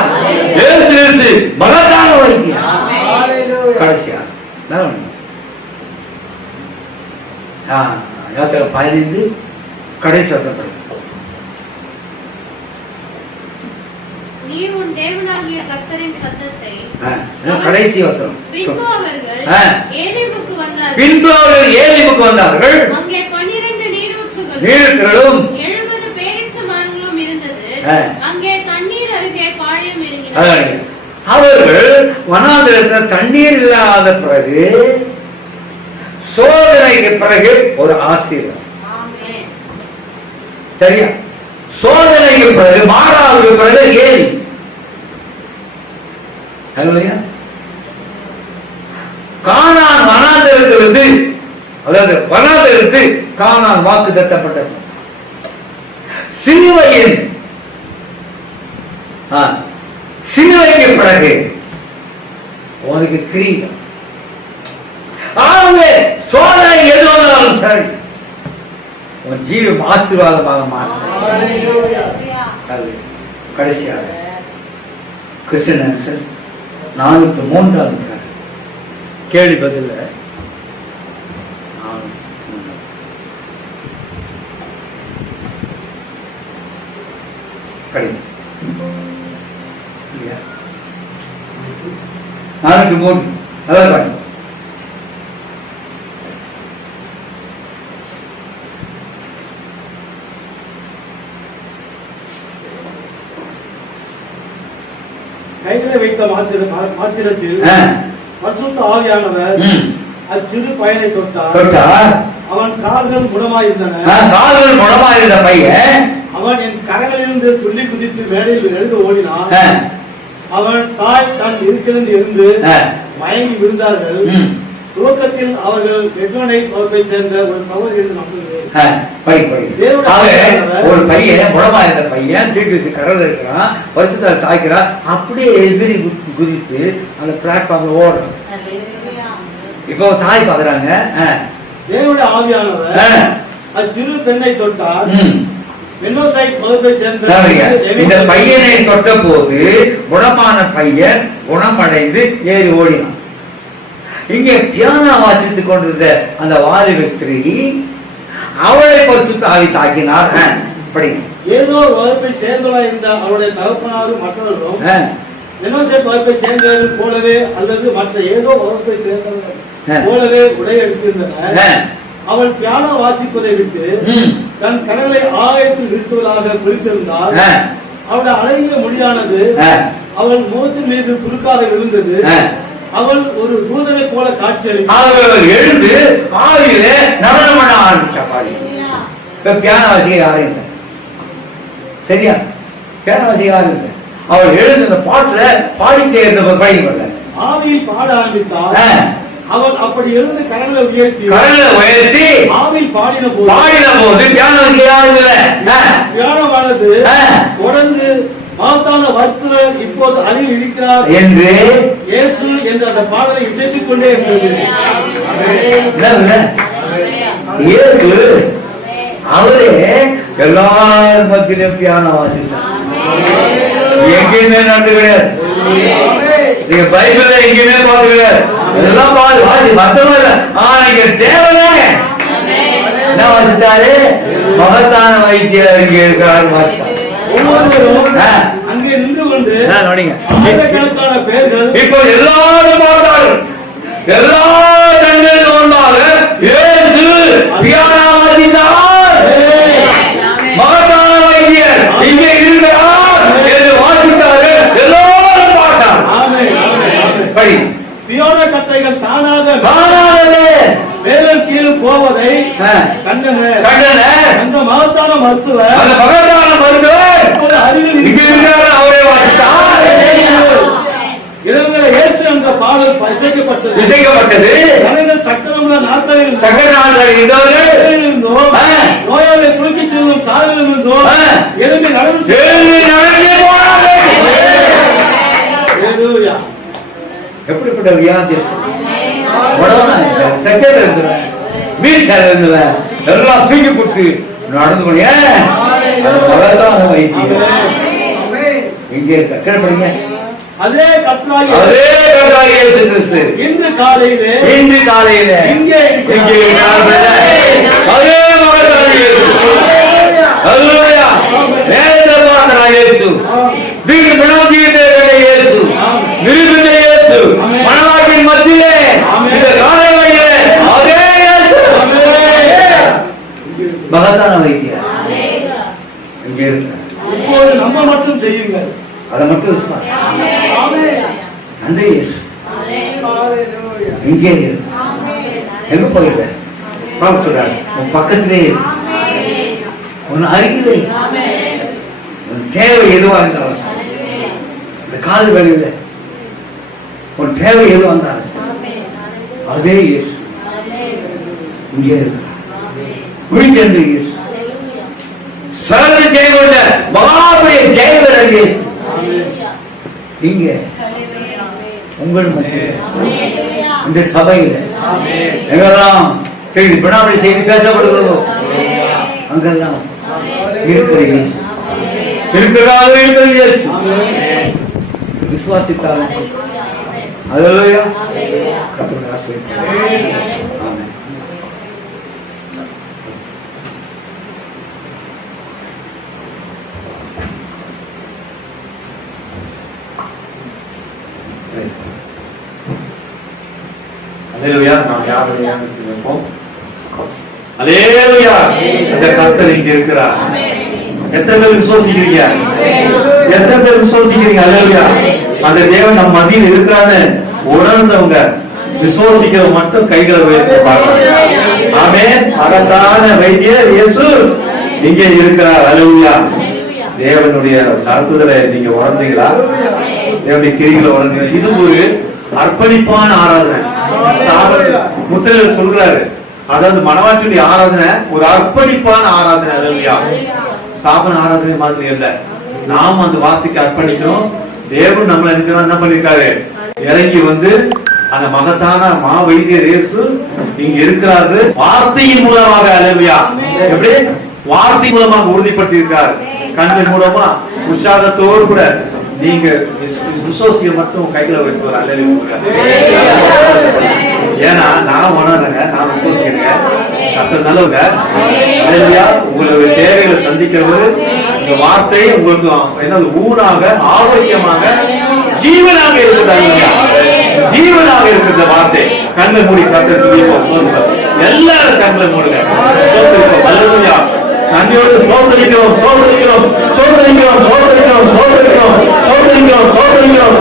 இயேசு மகத்தான வைக்கிறான். கடைசியா யாத்திரை 15 கடைசி வசனம். நீ உன் தேவனாகிய கர்த்தரின் சத்தத்தை கடைசி வசனம். பின்பு அவர்கள் ஏலிமுக்கு வந்தார்கள். அங்கே 12 நீரூற்றுகளும் 70 பேரிச்ச மரங்களும் இருந்தது. அங்கே தண்ணீர் அருகே பாளையம் இறங்கினார்கள். அவர்கள் வனாந்திரத்தில் தண்ணீர் இல்லாத பிறகு சோதனைக்கு பிறகு ஒரு ஆசீர்வாதம். சரியா? சோதனைக்கு பிறகு மாறாவுக்கு பிறகு ஏன் கானான் வனாந்திரத்திலிருந்து, அதாவது வனாந்திரத்து கானான் வாக்கு தட்டப்பட்டது. சிலுவையின் சிலுவைக்கு பிறகு உனக்கு கிரீடம். ஆகவே சோதனை எது வந்தாலும் சரி உன் ஜீவம் ஆசீர்வாதமாக மாற்ற. கடைசியாக கிறிஸ்டியன் 403 கேள்வி பதில் கடிதம் 403 அதான் கைகளை வைத்த மாத்திரத்தில் பரிசுத்த ஆவியானவர் அச்சிறு பையனை தொட்டார். அவன் கால்கள் குணமாயிருந்தன. பையன் அவன் என் கரங்களிலிருந்து துள்ளி குதித்து மேடையில் எழுந்து ஓடினான். அவன் தாய் தன் இருக்கிலிருந்து இருந்து மயங்கி விழுந்தார்கள். துவக்கத்தில் அவர்கள் வெட்வனை வகுப்பை சேர்ந்த ஒரு சகோதரி என்று நம்புகிறேன். ஒரு பையன் குணமா இருந்த பையன் தீட்டு கடல் இருக்கிறான், வருஷத்துல தாய்க்கிறான், அப்படியே எதிரி குதித்து அந்த பிளாட்ஃபார்ம்ல ஓடுறான். இப்போ தாய் பாக்குறாங்க, தேவனுடைய ஆவியானவர் அச்சிறு பெண்ணை தொட்டார். இந்த பையனை தொட்ட போது குணமான பையன் குணமடைந்து ஏறி ஓடினான். இங்கே பியானோ வாசித்துக் கொண்டிருந்த அந்த வாலிப ஸ்திரீ அவளை பரிசுத்த ஆவி தாக்கினார். ஏதோ வகுப்பை சேர்ந்தவளா இருந்த அவருடைய தகப்பனாரும் மற்றவர்களும் வகுப்பை சேர்ந்தவர்கள் போலவே அல்லது மற்ற ஏதோ வகுப்பை சேர்ந்தவர்கள் போலவே உடை எடுத்திருந்தனர். அவள் பியானோ வாசிப்பதை விட்டு தன் கரங்களை ஆயத்தில் நிறுத்துவதாக குறித்திருந்தால் அவளுடைய அழகிய மொழியானது அவள் முகத்தின் மீது குறுக்காக விழுந்தது. அவள் ஒரு தூதனை போல காட்சி அளித்தாள். எழுந்து ஆவியில நடனம் பண்ண ஆரம்பிச்சா. பியானோ வாசிக்க யாரும் இல்லை, சரியா? பியானோ வாசிக்க யாரும் இல்லை. அவள் எழுந்து அந்த பாட்டுல பாடிட்டே இருந்த பையன் ஆவியில் பாட ஆரம்பித்தாள். அவள் அப்படி எழுந்து கரங்களை உயர்த்தி ஆவில் பாடின போது பியானோவானது தொடர்ந்து மாத்தான வர்த்தகர் இப்போது அருகில் இருக்கிறார் என்று இயேசு என்று அந்த பாடலை இசைத்துக் கொண்டே இருந்தது. இயேசு அவரே எல்லார் மத்தியிலும் பியானோ வாசித்தார். எங்கேயுமே நடந்து கிடையாது. நீங்க பைபிள எங்கேயுமே பார்த்து கிடையாது. இதெல்லாம் வாசி மத்தவங்க இல்ல. ஆனா இங்க தேவைதாங்க. என்ன வாசித்தாரு? மகத்தான வைத்தியர் இங்க இருக்கிறார் வாசித்தார். ஒவ்வொருவரும் அங்கே நின்று கொண்டு ஆயிரக்கணக்கான பேர்கள் இப்போ எல்லாரும் பார்த்தார்கள். எல்லா கண்கள் வந்தாலும் இயேசு பியானோ வாசித்தார். மகத்தான வைத்தியர் இங்கே இருக்கிறார் என்று வாசித்தாரு. எல்லாரும் பார்த்தார். படி. பியானோ கட்டைகள் தானாக மேலும் கீழ் போவதை கண்டனர். அந்த மகத்தான மருத்துவர் அருகில் அவரே வாசித்தார். இளங்கரை இயேசு என்ற பாடல் இசைக்கப்பட்டது. சக்கரமுள்ள நாட்களில் நோயாளி தூக்கி செல்லும் சாதனம் இருந்தோ எழுதி நடந்து எப்படிப்பட்ட வியாதி எல்லாம் தூக்கி போட்டு நடந்து வைத்தியம் இங்க இருக்க கிளம்புறீங்க. அதே கர்த்தராகிய இயேசு கிறிஸ்து இன்று காலையிலே இங்கே அதே மகத்தான இயேசு. ஹல்லேலூயா. வேதவான இயேசு. வீடு மனோஜியதே இயேசு. நிருபண இயேசு. மனவாட்டின் மத்தியிலே இந்த காலையிலே அதே இயேசு. மகத்தான வைத்தியர் இங்கே இருக்கிறார். இப்போது நம்ம மட்டும் செய்யுங்கள். அதை மட்டும் அந்த இயேசு இங்கே எங்க போயிட்ட சொல்றாரு. உன் பக்கத்திலே உன் அருகிலே உன் தேவை எதுவா இருந்தாலும் இந்த காது வேலையில உன் தேவை எதுவா இருந்தாலும் அதே இயேசு இங்கே இருக்கிறார். இயேசு சரண ஜெயகொண்ட மகாபுரிய ஜெயவரே இங்க உங்கள் இந்த சபையில எங்கெல்லாம் பிடாமணி செய்தி பேசப்படுகிறதோ அங்கெல்லாம் இருக்கிற விசுவாசித்தாலும் அல்லேலூயா. கர்த்தருடைய ஆசீர்வாதம். ஆமென். அல்லேலூயா. நாம் யாரையும் நினைப்போம். அல்லேலூயா. அந்த கர்த்தர் இங்க இருக்கிறார். எத்தனை பேர் விசுவாசிக்கிறீங்க? எத்தனை பேர் விசுவாசிக்கிறீங்க? அல்லேலூயா. அந்த தேவன் நம் மத்தியில் இருக்கிறான்னு உணர்ந்தவங்க விசுவாசிக்கிற மட்டும் கைகளை உயர்த்தி பார்க்கலாம். ஆமென். மகத்தான வைத்தியர் இயேசு இங்கே இருக்கிறார். அல்லேலூயா. தேவனுடைய நடத்துதலை நீங்க உணர்ந்தீங்களா? தேவனுடைய கிரிகளை உணர்ந்தீங்களா? இது ஒரு அர்ப்பணிப்பான ஆராதனை. முத்தர் சொல்றாரு, அதாவது மனவாட்டியுடைய ஆராதனை ஒரு அர்ப்பணிப்பான ஆராதனை. அல்லேலூயா. ஸ்தாபன ஆராதனை மாதிரி இல்ல. நாம் அந்த வார்த்தைக்கு அர்ப்பணிக்கணும். தேவன் நம்மள என்ன பண்ணிருக்காரு? இறங்கி வந்து அந்த மகத்தான மா வைத்தியர் இயேசு இங்க இருக்கிறாரு. வார்த்தையின் மூலமாக. அல்லேலூயா. எப்படி? வார்த்தை மூலமாக உறுதிப்படுத்தி இருக்காரு. கண்கள் மூலமா உற்சாகத்தோடு கூட நீங்க விசுவாசிய மட்டும் கைகளை வைத்து வர. அல்லேலூயா. ஏன்னா நான் உணர்றேங்க, நான் விசுவாசிக்கிறேன். கர்த்தர் நல்லவங்க. அல்லேலூயா. உங்களுடைய தேவைகளை சந்திக்கிறவர் இந்த வார்த்தை உங்களுக்கு என்னது ஊனாக ஆரோக்கியமாக ஜீவனாக இருக்கிறதா? ஜீவனாக இருக்கிற வார்த்தை. கண்ணை மூடி கர்த்தர் துதிப்போம். எல்லாரும் கண்களை மூடுங்க. அல்லேலூயா. தன்னையோடு சோதரிக்கிறோம், சோதரிக்கிறோம், சோதரிக்கிறோம், சோதரிக்கிறோம், சோதரிக்கிறோம், சோதரிக்கிறோம், சோதரிக்கிறோம்,